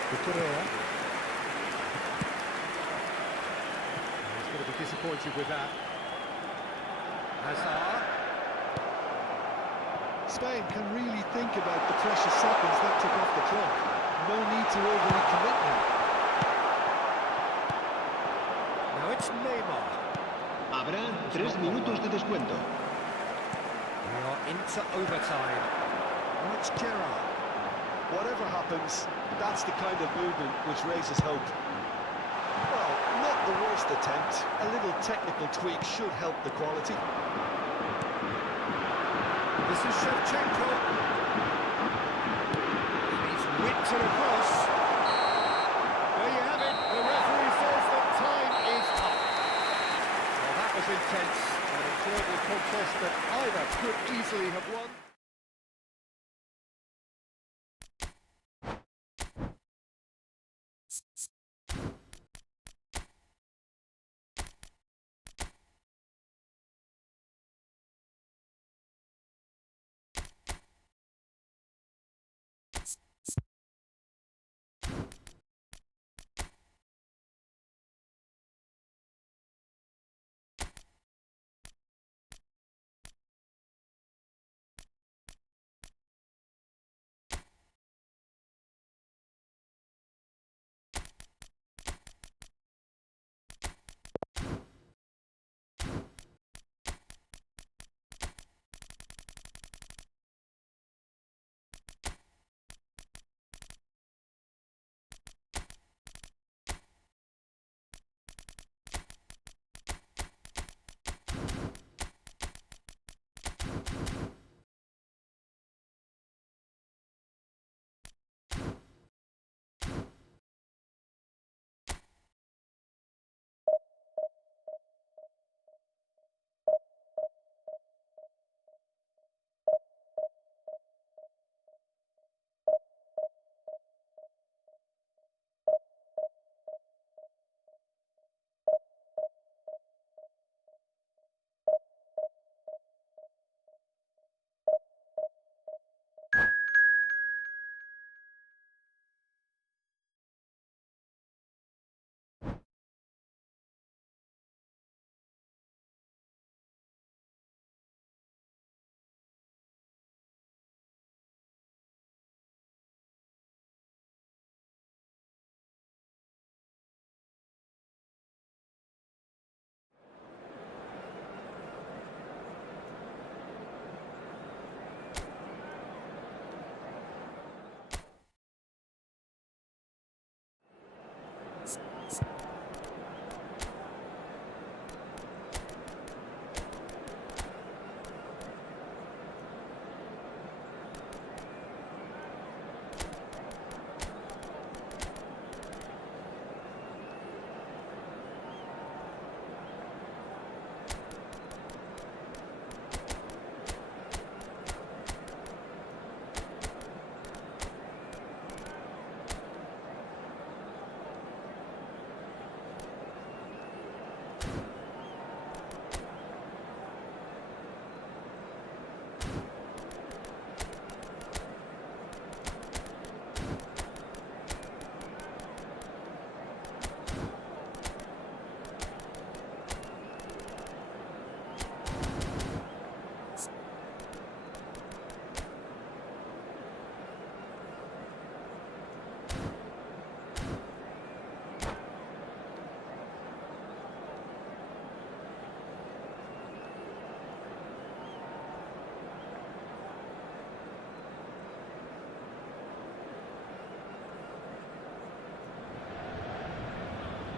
Cucurella. He's going to be disappointed with that. Hazard. Spain can really think about the precious seconds that took off the clock. No need to overly commit now. Now it's Neymar. Habrá 3 minutos de descuento. We are into overtime. Now it's Gerrard. Whatever happens, that's the kind of movement which raises hope. Well, not the worst attempt. A little technical tweak should help the quality. This is Shevchenko. He's whipped it across. There you have it. The referee says that time is up. Well, that was intense. An enjoyable contest that either could easily have won.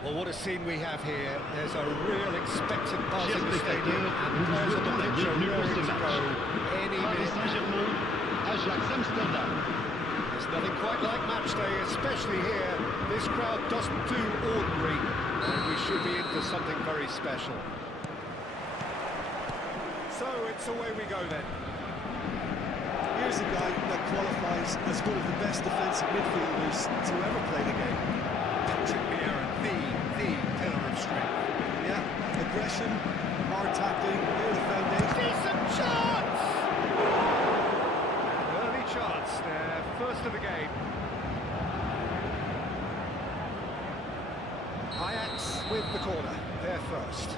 Well, what a scene we have here. There's a real expectant buzz in the stadium, and the players on the pitch are raring to go any minute. There's nothing quite like match day, especially here. This crowd doesn't do ordinary, and we should be in for something very special. So it's away we go then. Here's a guy that qualifies as one of the best defensive midfielders to ever play the game. The pillar of strength. Yeah, aggression, hard tackling, near the foundation. Decent chance! An early chance there, first of the game. Ajax with the corner, they're first.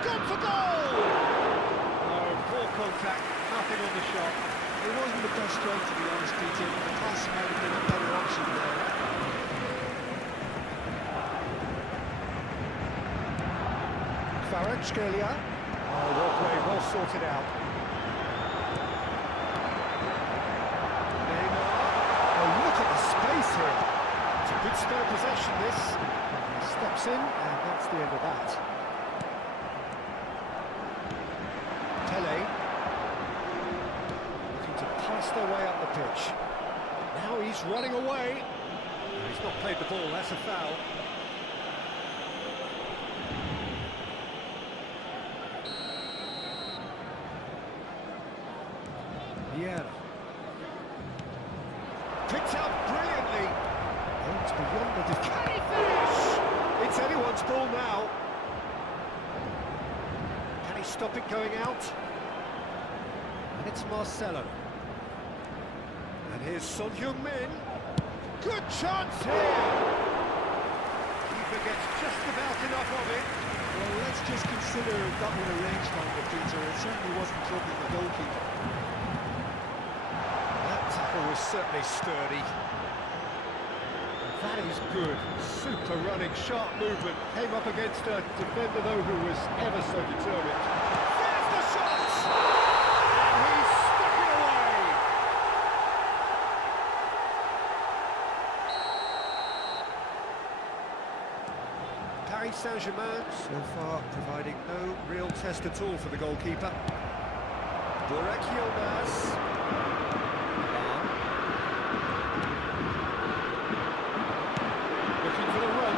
Gone for goal! Oh, poor contact, nothing on the shot. It wasn't the best strike, to be honest, Peter. The pass might have been a better option there. Kvaratskhelia. Oh, well played, well sorted out. Neymar. Oh, look at the space here. It's a good spare possession, this. He steps in, and that's the end of that. Looking to pass their way up the pitch. Now he's running away. He's not played the ball, that's a foul. Can he finish? It's anyone's ball now. Can he stop it going out? And it's Marcelo. And here's Son Heung-min. Good chance here! Keeper gets just about enough of it. Well, let's just consider that one a rangefinder, Peter. It certainly wasn't troubling the goalkeeper. That tackle was certainly sturdy. That is good. Super running, sharp movement. Came up against a defender, though, who was ever so determined. There's the shot! And he's stuck it away! Paris Saint-Germain, so far, providing no real test at all for the goalkeeper. Burak Yilmaz. Looking for the run.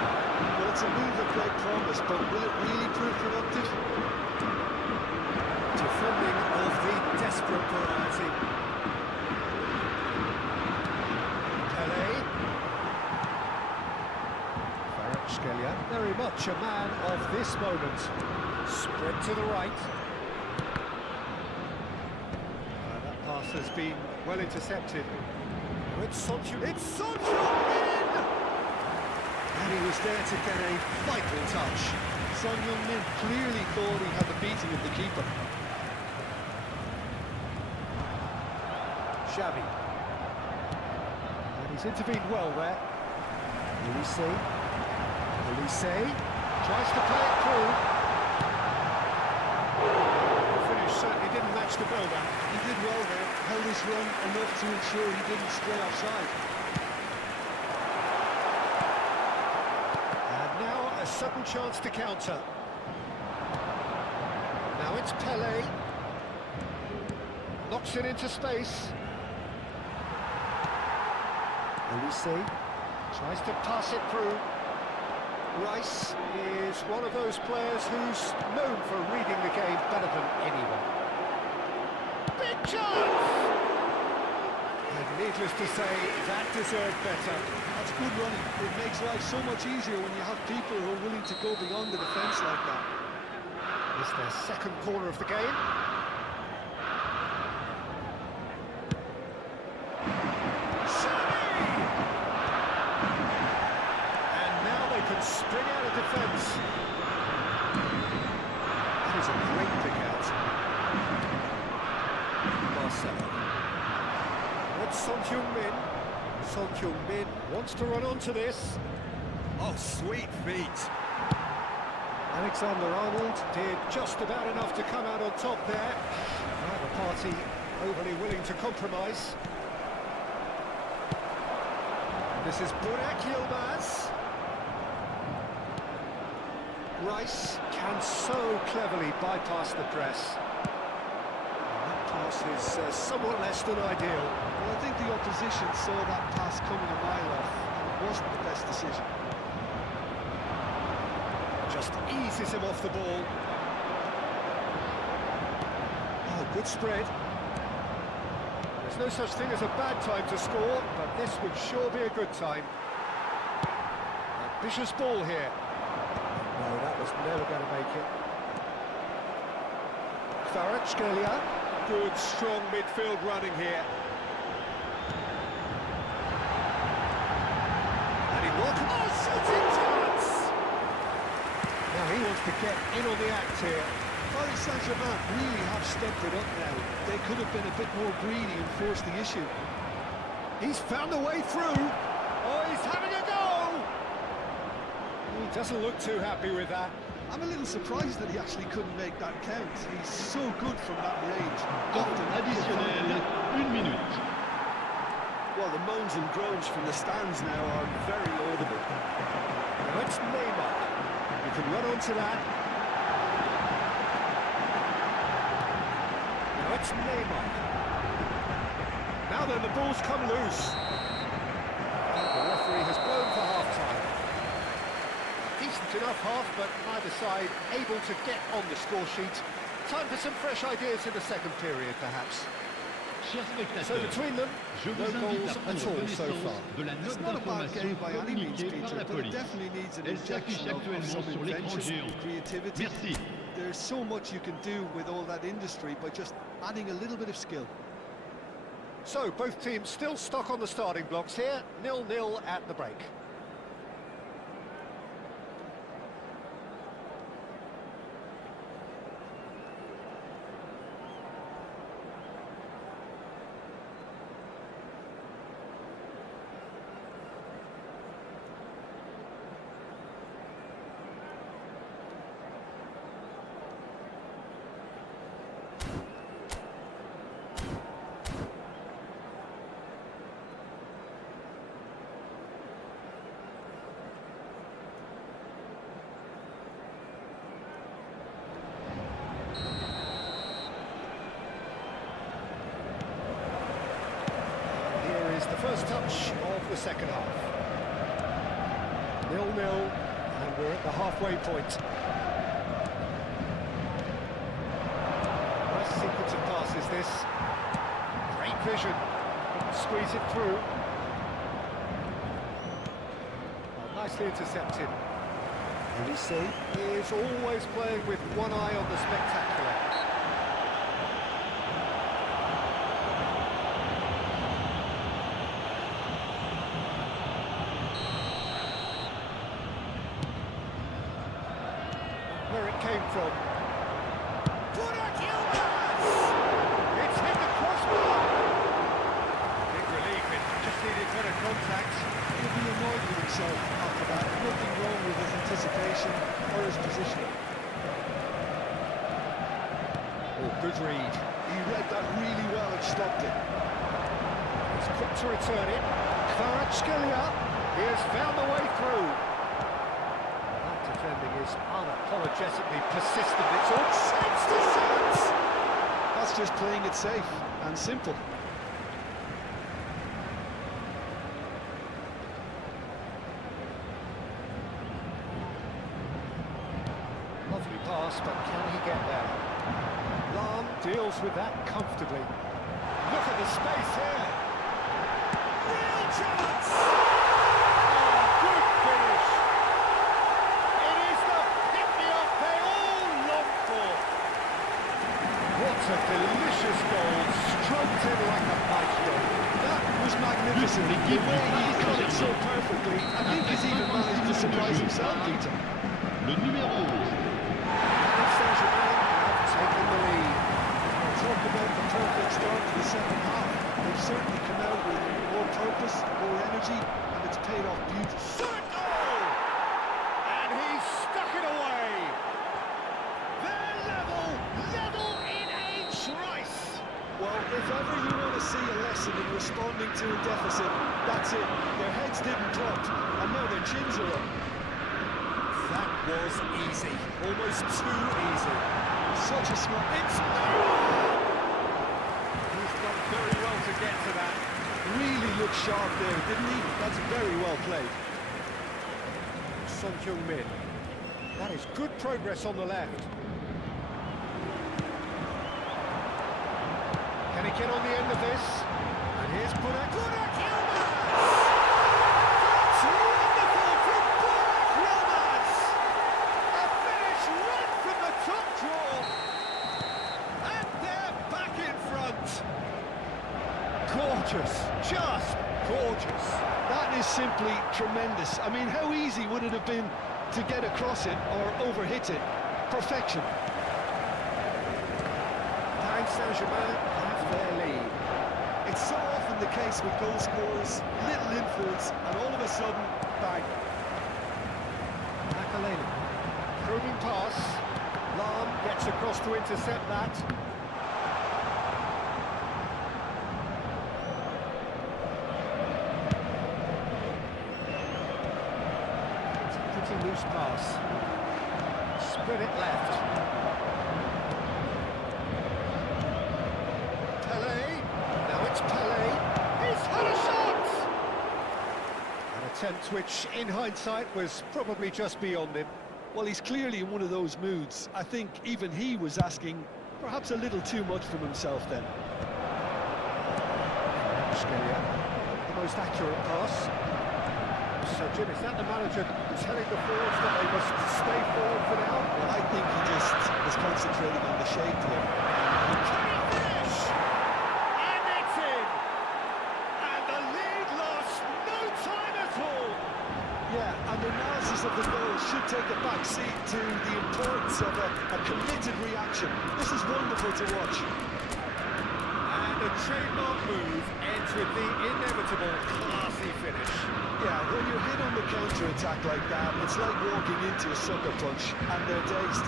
Well, it's a move of great promise, but will it really prove productive? Defending of the desperate variety. Pelé. Kvaratskhelia, very much a man of this moment. Spread to the right. That pass has been well intercepted. It's Son Heung-min! And he was there to get a vital touch. Son Heung-min clearly thought he had the beating of the keeper. Xavi. And he's intervened well there. Olise tries to play it through. The finish certainly didn't match the build-up. He did well there, held his run enough to ensure he didn't stray offside. And now a sudden chance to counter. Now it's Pelé. Knocks it into space. Olise tries to pass it through. Rice is one of those players who's known for reading the game better than anyone. Big chance! And needless to say, that deserved better. That's good running. It makes life so much easier when you have people who are willing to go beyond the defence like that. It's their second corner of the game. Spring out of defence. That is a great pick-out. Marcelo. What's Son Heung-min? Son Heung-min wants to run onto this. Oh, sweet feet. Alexander-Arnold did just about enough to come out on top there. Neither party overly willing to compromise. This is Burak Yilmaz. Rice can so cleverly bypass the press. And that pass is somewhat less than ideal. Well, I think the opposition saw that pass coming a mile off, and it wasn't the best decision. Just eases him off the ball. Oh, good spread. There's no such thing as a bad time to score, but this would sure be a good time. Ambitious ball here. No, that was never going to make it. Kvaratskhelia. Good, strong midfield running here. And he welcomes... Oh, shooting chance! Now he wants to get in on the act here. Paris Saint-Germain really have stepped it up now. They could have been a bit more greedy and forced the issue. He's found a way through. Oh, he's having a go! He doesn't look too happy with that. I'm a little surprised that he actually couldn't make that count. He's so good from that range. Additionnel, 1 minute. Well, the moans and groans from the stands now are very audible. Now it's Neymar. You can run onto that. Now it's Neymar. Now then, the ball's come loose. And the referee has blown for half-time. Decent enough half, but neither side able to get on the score sheet. Time for some fresh ideas in the second period, perhaps. Chers So spectateurs, between them, je no vous invite goals à at prendre all so connaissance far. de la It's note not a bad d'information game by any means, communiquée par Peter, la but it police. definitely needs an Elle s'affiche injection of actuellement some sur l'écran invention géant. and creativity. Merci. There's so much you can do with all that industry by just adding a little bit of skill. So both teams still stuck on the starting blocks here, 0-0 at the break. The first touch of the second half. 0-0, and we're at the halfway point. Nice sequence of passes, this. Great vision. Squeeze it through. Well, nicely intercepted. LEC is always playing with one eye on the spectacular. Where it came from. It's hit the crossbar! Big relief, it just needed better contact. He'll be annoyed with himself after that. Nothing wrong with his anticipation or his positioning. Oh, good read. He read that really well and stopped it. He's quick to return it. Kvaratskhelia, he has found the way through. That defending is unapologetically persistent. It's all sense to sense. That's just playing it safe and simple. Lovely pass, but can he get there? Lam deals with that comfortably. Look at the space here. Real chance! Oh, good finish. It is the pick-me-up they all long for. What a delicious goal, stroked in like a maestro. That was magnificent. The way he cut it so perfectly. I think he's even managed to surprise himself, Peter. Le numéro 11. Paris Saint-Germain have taken the lead. Talk about the perfect start to the second half. They've certainly come out with more purpose, more energy, and it's paid off beautifully. Shot goal! And he's stuck it away. They're level in age race. Well, if ever you want to see a lesson in responding to a deficit, that's it. Their heads didn't drop, and now their chins are up. That was easy, almost too easy. Such a smart... It's He's done very well to get to that. Really looked sharp there, didn't he? That's very well played. Son Heung-min. That is good progress on the left. Can he get on the end of this? And here's Burak Yilmaz! That's wonderful from Burak Yilmaz! A finish right from the top draw! And they're back in front! Gorgeous, just gorgeous. That is simply tremendous. I mean, how easy would it have been to get across it or overhit it? Perfection. Paris Saint-Germain have their lead. It's so often the case with goal scorers, little influence, and all of a sudden, bang. Makaleli, probing pass. Lam gets across to intercept that. It's a pretty loose pass. Spread it left. Now it's Pelé. He's had a shot! An attempt which, in hindsight, was probably just beyond him. Well, he's clearly in one of those moods. I think even he was asking perhaps a little too much from himself then. The most accurate pass. So, Jim, is that the manager telling the forwards that they must stay forward for now? Well, I think he just is concentrating on the shape here. Can he finish? And it's in! And the lead lost no time at all! Yeah, and the analysis of the goal should take a back seat to the importance of a committed reaction. This is wonderful to watch. And a trademark move ends with the inevitable classy finish. Yeah, when you're hit on the counter-attack like that, it's like walking into a sucker punch, and they're dazed.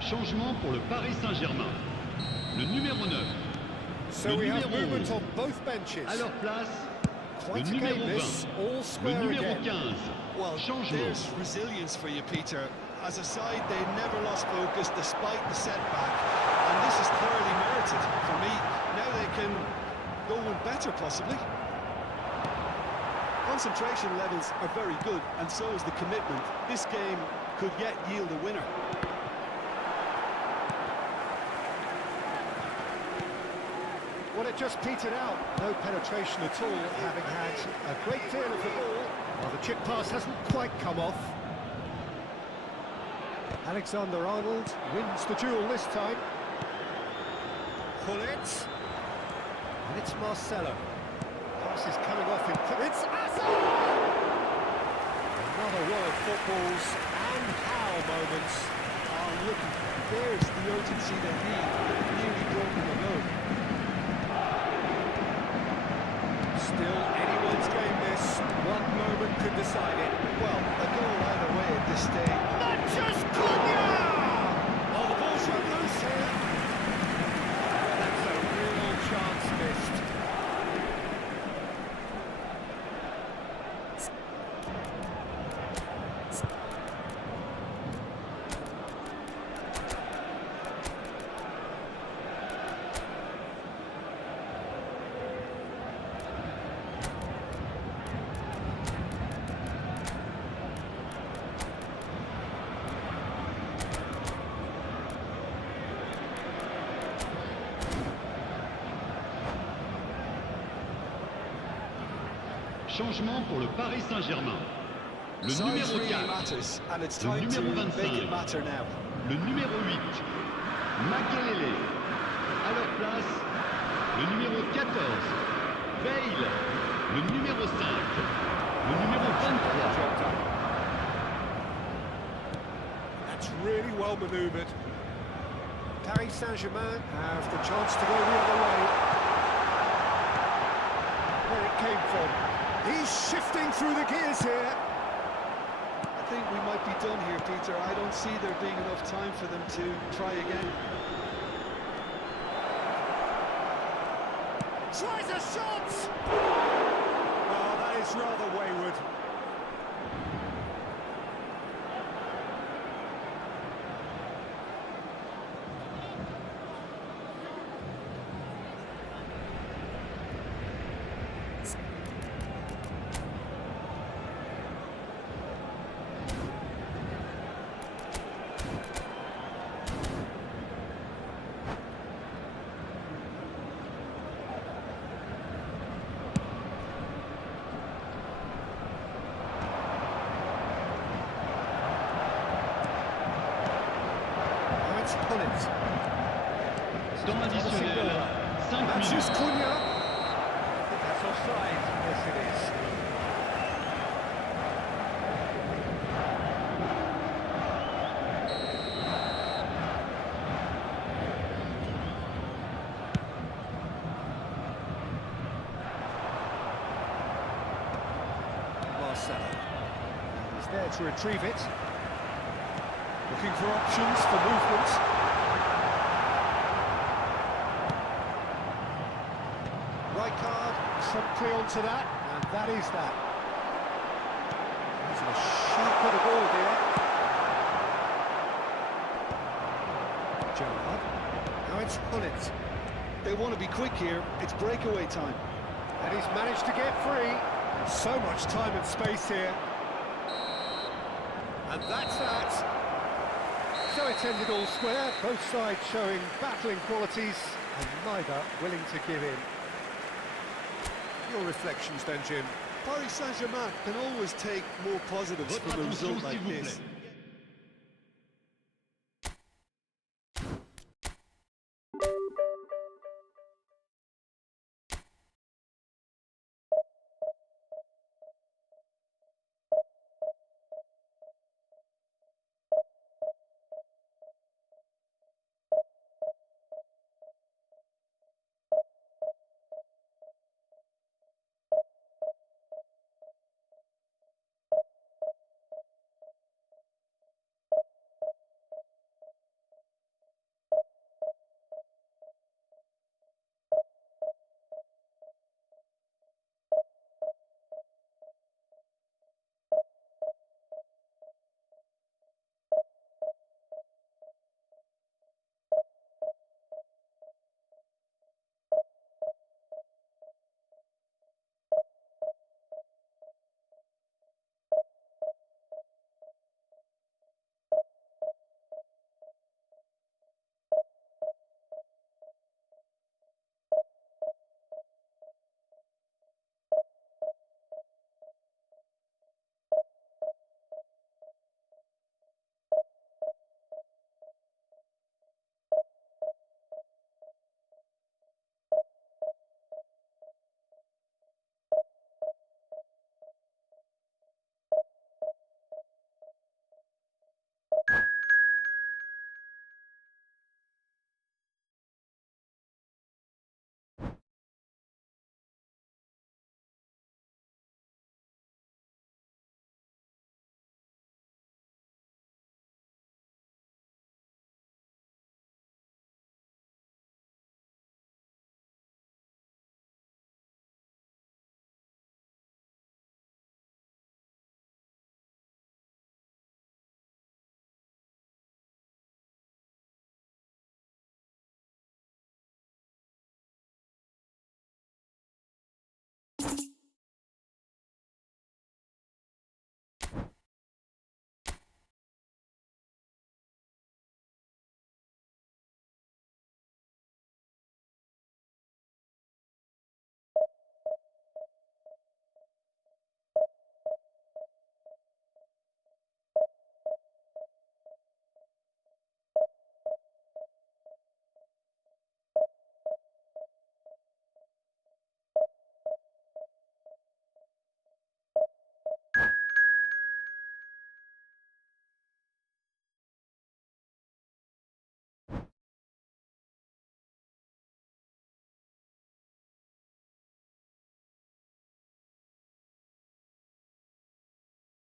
Changement pour le Paris Saint-Germain. Le numéro 9. So le we have numéro movement 11. on both benches. À leur place, le Quite a numéro game 20. this, all Le square numéro again. 15. Well, Changement. there's resilience for you, Peter. As a side, they never lost focus despite the setback, and this is clearly merited for me. Now they can go one better, possibly. Concentration levels are very good, and so is the commitment. This game could yet yield a winner. Well, it just petered out. No penetration at all, having had a great deal of the ball. Well, the chip pass hasn't quite come off. Alexander-Arnold wins the duel this time. Pull it. And it's Marcelo. Pass is coming off in... It's Hazard! Another World Football's and how moments. Oh, look, there's the urgency they need. They've nearly broken the road. Still anyone's game this. One moment could decide it. Well, a goal either way at this stage. Manchester Cunha! Oh, the ball's run loose here. That's a real chance missed. Changement pour le Paris Saint-Germain. Le Size numéro really 4. matters, and it's Le time to numéro make 25. it matter now. Le numéro 8. Makelele. À leur place, le numéro 14. Bale. Le numéro 5. Le numéro 23. That's really well manoeuvred. Paris Saint-Germain have the chance to go the other way. Where it came from. He's shifting through the gears here. I think we might be done here, Peter. I don't see there being enough time for them to try again. Tries a shot! Oh, that it's rather wayward. Temps additionnel, 5 That's minutes. Cunha. I think that's offside. Yes, it is. Marcelo. He's there to retrieve it. Looking for options for movement. Right card, promptly onto that, and that is that. He's a sharp bit of ball here. Gerrard. Now it's Hullett. They want to be quick here. It's breakaway time. And he's managed to get free. So much time and space here. And that's that. So it's ended all square, both sides showing battling qualities and neither willing to give in. Your reflections then, Jim? Paris Saint-Germain can always take more positives Votre from a attention, result s'il like vous this. plaît.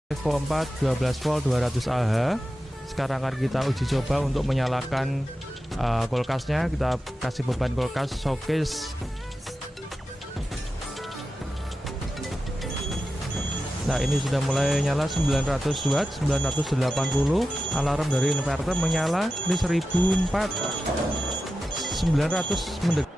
Evo 4 12 volt 200 Ah. Sekarang akan kita uji coba untuk menyalakan kulkasnya. Kita kasih beban kulkas showcase. Nah, ini sudah mulai nyala 900 watt, 980. Alarm dari inverter menyala. Ini 1004. 900 mendekat.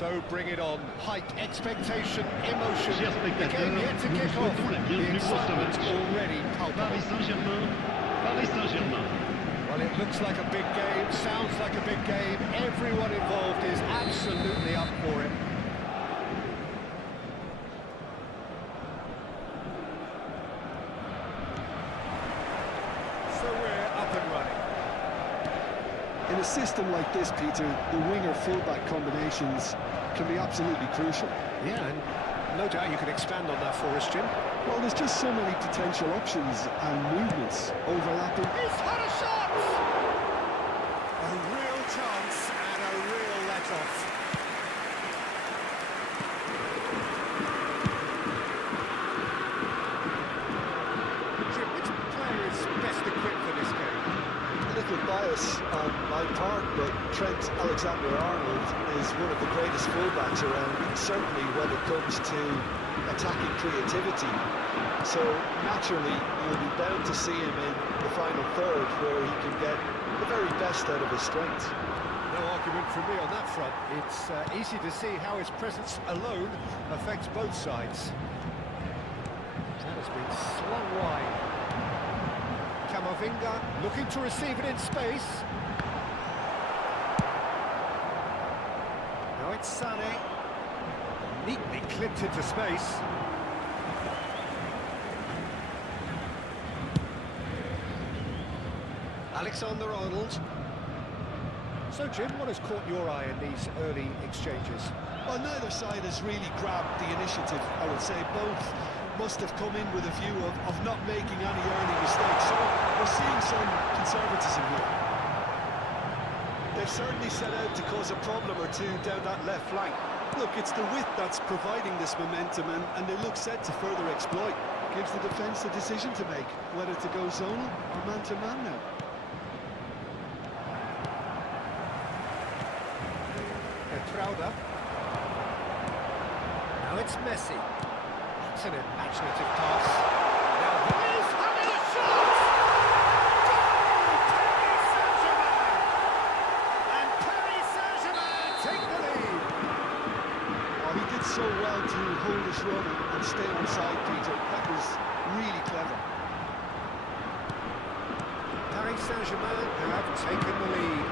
So bring it on. Hype, expectation, emotion. Chers The game spectateurs, yet to nous vous kick off. souhaitons la The bienvenue pour ce excitement match. already Paris palpable. Saint-Germain, Paris Saint-Germain. Well, it looks like a big game, sounds like a big game. Everyone involved is absolutely up for it. So we're up and running. In a system like this, Peter, the winger-fullback combinations can be absolutely crucial. Yeah, and no doubt you can expand on that for us, Jim. Well, there's just so many potential options and movements overlapping. He's had a shot! A real chance and a real let-off. Jim, which player is best equipped for this game? A little bias on my part, but Trent Alexander-Arnold is one of the greatest fullbacks around, certainly when it comes to attacking creativity. So naturally, you'll be bound to see him in the final third, where he can get the very best out of his strengths. No argument from me on that front. It's easy to see how his presence alone affects both sides. That has been slung wide. Camavinga looking to receive it in space. Now it's Sané. Neatly clipped into space. Alexander-Arnold. So, Jim, what has caught your eye in these early exchanges? Well, neither side has really grabbed the initiative, I would say. Both must have come in with a view of not making any early mistakes. So we're seeing some conservatism here. They've certainly set out to cause a problem or two down that left flank. Look, it's the width that's providing this momentum, and they look set to further exploit. Gives the defence a decision to make, whether to go zonal or man-to-man now. Trauda. Now it's Messi. That's an imaginative pass. Now he's having a shot! Goal! Paris Saint-Germain! And Paris Saint-Germain take the lead. Oh, he did so well to hold his run and stay on side, Peter. That was really clever. Paris Saint-Germain have taken the lead.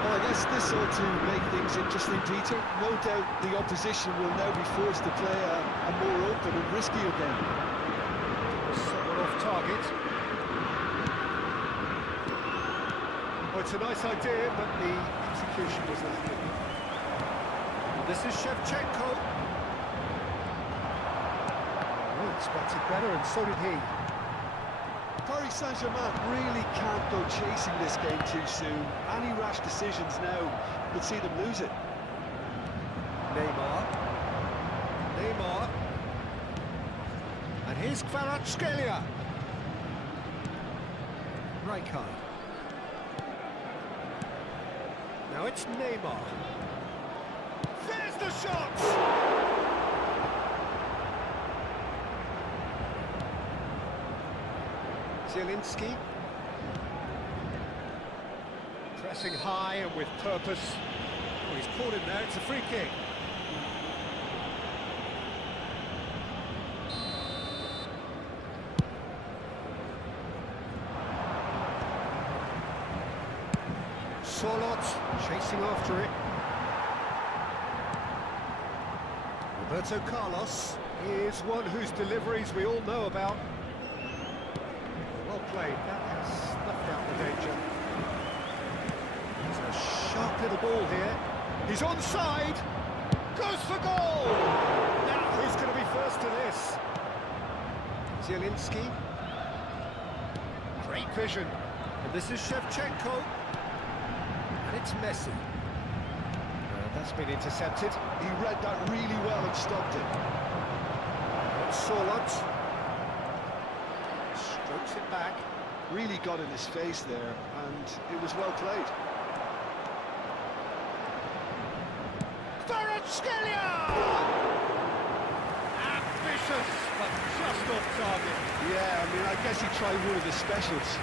Well, I guess this ought to make things interesting, Peter. No doubt the opposition will now be forced to play a more open and riskier game. Someone off target. Well, it's a nice idea, but the execution was lacking. This is Shevchenko. We expected better, and so did he. Paris Saint-Germain really can't go chasing this game too soon. Any rash decisions now would see them lose it. Neymar. And here's Kvaratskhelia. Rijkaard. Now it's Neymar. There's the shot! Zielinski. Pressing high and with purpose. Oh, he's caught him there, it's a free kick. Solot chasing after it. Roberto Carlos is one whose deliveries we all know about. Well played, that has snuffed out the danger. It's a sharp little ball here. He's onside, goes for goal! Now who's going to be first to this? Zielinski. Great vision. And this is Shevchenko. And it's Messi. That's been intercepted. He read that really well and stopped it. Solot strokes it back. Really got in his face there, and it was well played. Kvaratskhelia! Ambitious, but just off target. Yeah, I mean, I guess he tried one of his specials.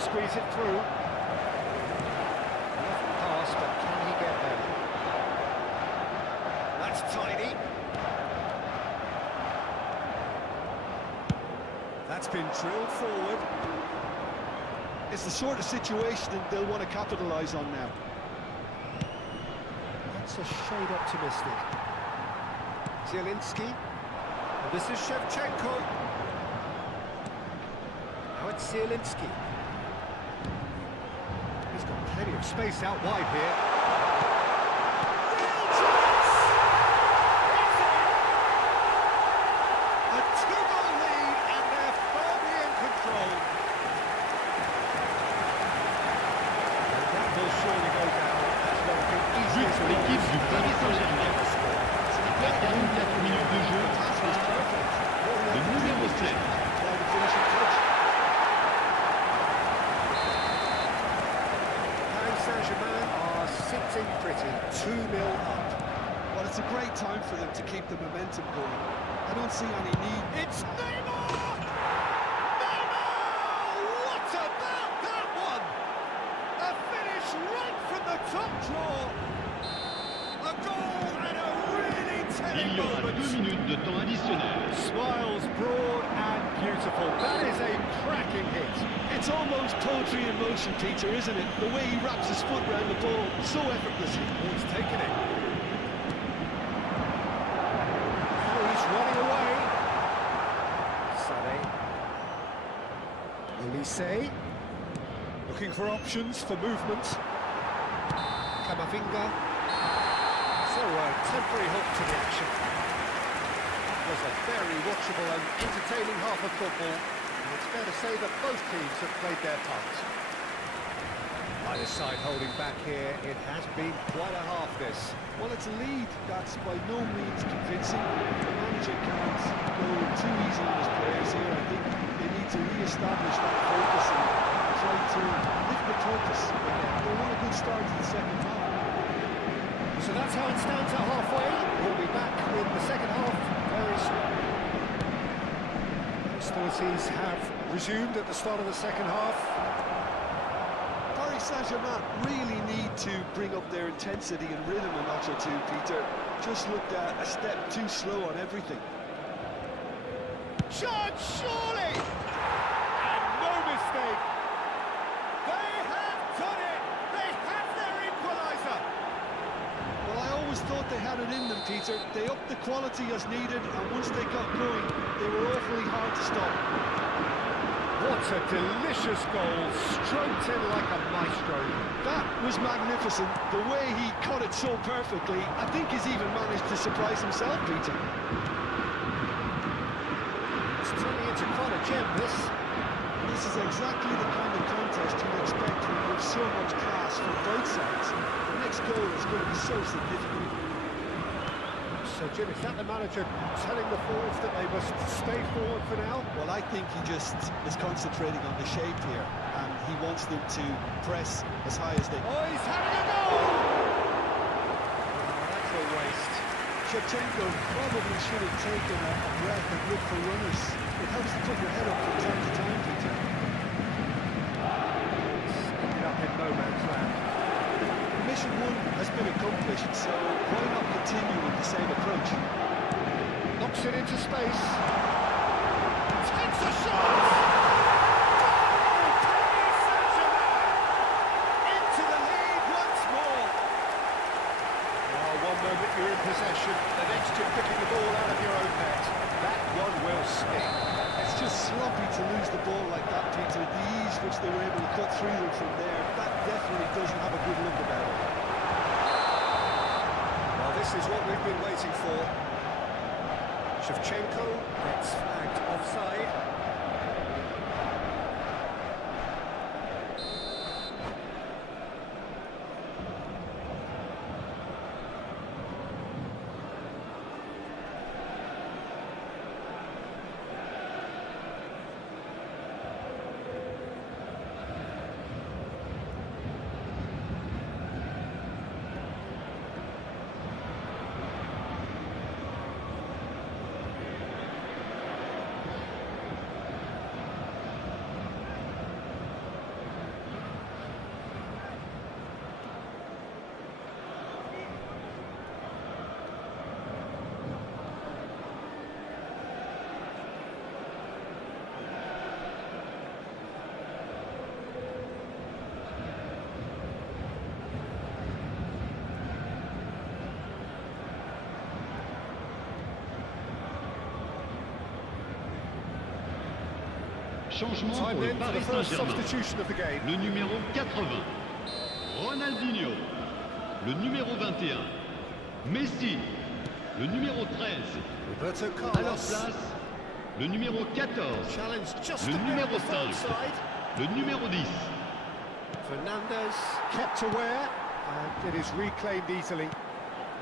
Squeeze it through. Lovely pass, but can he get there? That's tidy. That's been drilled forward. It's the sort of situation that they'll want to capitalise on now. That's a shade optimistic. Zielinski. And this is Shevchenko. Now it's Zielinski. He's got plenty of space out wide here. Real chance! It's in! A two-goal lead, and they're firmly in control. And that will surely go down as one of the But easiest pour l'équipe du Paris Saint-Germain. À 44 minutes de jeu, le numéro 7. Paris Saint-Germain are sitting pretty, 2-0 up. Well, it's a great time for them to keep the momentum going. I don't see any need. It's Neymar! Neymar! What about that one? A finish right from the top drawer. A goal and a really telling Il y aura 2 moment. minutes de temps additionnel. Smiles broad and beautiful. That is a cracking hit. It's almost poetry in motion, Peter, isn't it? The way he wraps his foot around the ball so effortlessly. Oh, he's taken it. Oh, he's running away. Sané. Olise. Looking for options for movement. Camavinga. So a temporary halt to the action. It was a very watchable and entertaining half of football. And it's fair to say that both teams have played their part. Either side holding back here. It has been quite a half, this. Well, it's a lead that's by no means convincing. The manager can't go too easy on his players here. I think they need to re-establish that focus and try to lift the purpose. They want a good start to the second half. So that's how it stands at halfway. We'll be back in the second half very soon. Hostilities have resumed at the start of the second half. Paris Saint-Germain really need to bring up their intensity and rhythm a notch or two, Peter. Just looked at a step too slow on everything. Chance, surely! And no mistake! They have done it! They have their equaliser! Well, I always thought they had it in them, Peter. They upped the quality as needed, and once they got going, they were awfully hard to stop. What a delicious goal, stroked in like a maestro. That was magnificent. The way he cut it so perfectly, I think he's even managed to surprise himself, Peter. It's turning into quite a gem, this. This is exactly the kind of contest you'd expect with so much class from both sides. The next goal is going to be so significant. So, Jim, is that the manager telling the forwards that they must stay forward for now? Well, I think he just is concentrating on the shape here, and he wants them to press as high as they can. Oh, he's having a goal! Oh, that's a waste. Shevchenko probably should have taken a breath and looked for runners. It helps to put your head up from time to time, Peter. Ended up in no man's land. Mission 1 has been accomplished, so why not continue with the same approach? Knocks it into space. Takes a shot! Into the lead once more. Oh, one moment you're in possession, the next you're picking the ball out of your own net. That one will sting. It's just sloppy to lose the ball like that, Peter. The ease which they were able to cut through them from there, that definitely doesn't have a good look about it. Well, this is what we've been waiting for. Shevchenko gets flagged offside. Changement Time pour le then for the Paris first Saint-Germain. substitution of the game. Le numéro 80, Ronaldinho. Le numéro 21, Messi. Le numéro 13, Roberto à leur Carlos. place, le numéro 14, Challenge just le a bit numéro on the far 5, side. le numéro 10. Fernandez kept aware, and it is reclaimed easily.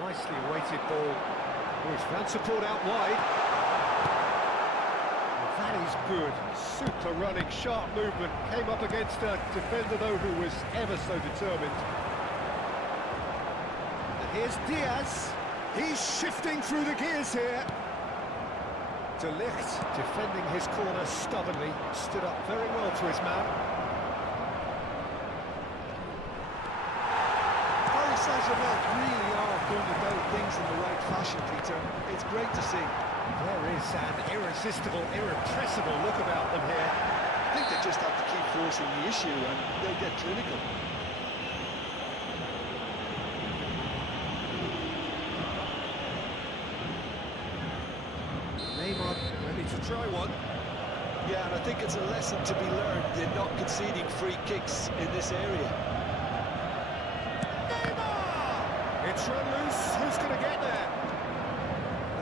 Nicely weighted ball. Oh, he's found support out wide. That is good. Super running, sharp movement. Came up against a defender, though, who was ever so determined. And here's Diaz. He's shifting through the gears here. De Ligt defending his corner stubbornly. Stood up very well to his man. Paris Saint-Germain really are going about things in the right fashion, Peter. It's great to see. There is an irresistible, irrepressible look about them here. I think they just have to keep forcing the issue and they'll get clinical. Neymar ready to try one. Yeah, and I think it's a lesson to be learned in not conceding free kicks in this area. Neymar! It's run loose. Who's going to get there?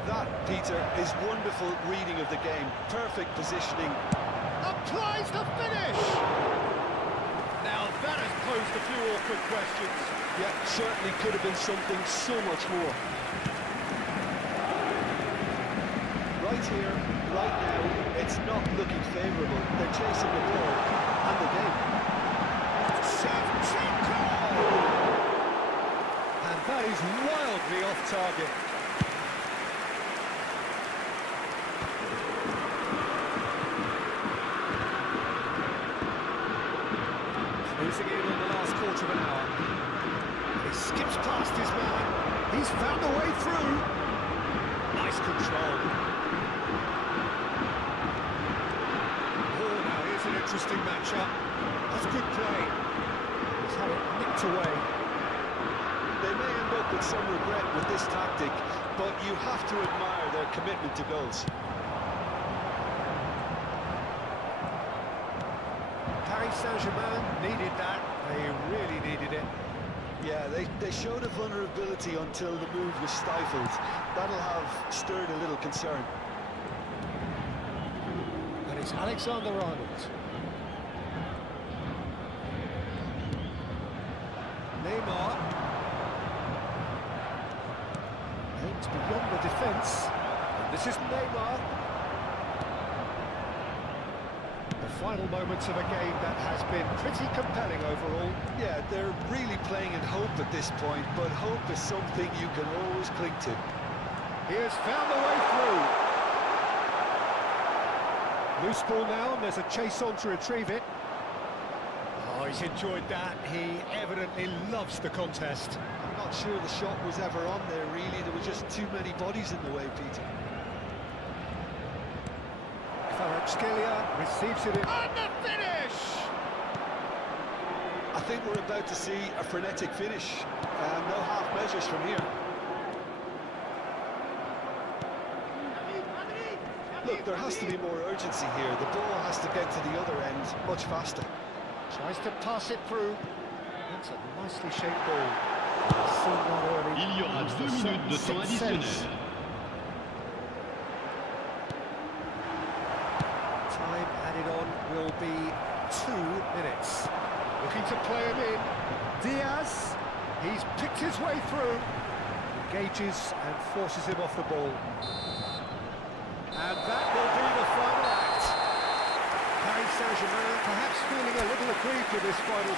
That, Peter, is wonderful reading of the game. Perfect positioning. Applies the finish! Now that has posed a few awkward questions. Yeah, certainly could have been something so much more. Right here, right now, it's not looking favourable. They're chasing the ball and the game. Shevchenko! And that is wildly off target. Losing in on the last quarter of an hour. He skips past his man. He's found a way through. Nice control. Oh, now here's an interesting matchup. That's good play. He's had it nicked away. They may end up with some regret with this tactic, but you have to admire their commitment to goals. Paris Saint-Germain needed that. They really needed it. Yeah, they showed a vulnerability until the move was stifled. That'll have stirred a little concern. And it's Alexander-Arnold. Neymar. Aims beyond the defence. And this is Neymar. The final moments of a game that has been pretty compelling overall. Yeah, they're really playing in hope at this point, but hope is something you can always cling to. He has found the way through. Loose ball now, and there's a chase on to retrieve it. Oh, Oh, he's enjoyed that. He evidently loves the contest. I'm not sure the shot was ever on there, really. There were just too many bodies in the way, Peter. Kvaratskhelia receives it in. And the finish! I think we're about to see a frenetic finish. No half measures from here. Look, there has to be more urgency here. The ball has to get to the other end much faster. Tries to pass it through. That's a nicely shaped ball. I've seen that early. Il y aura 2 minutes de temps additionnel. Time added on will be 2 minutes. Looking to play him in. Diaz, he's picked his way through. Engages and forces him off the ball. And that will be the final act. Paris Saint-Germain perhaps feeling a little aggrieved with this final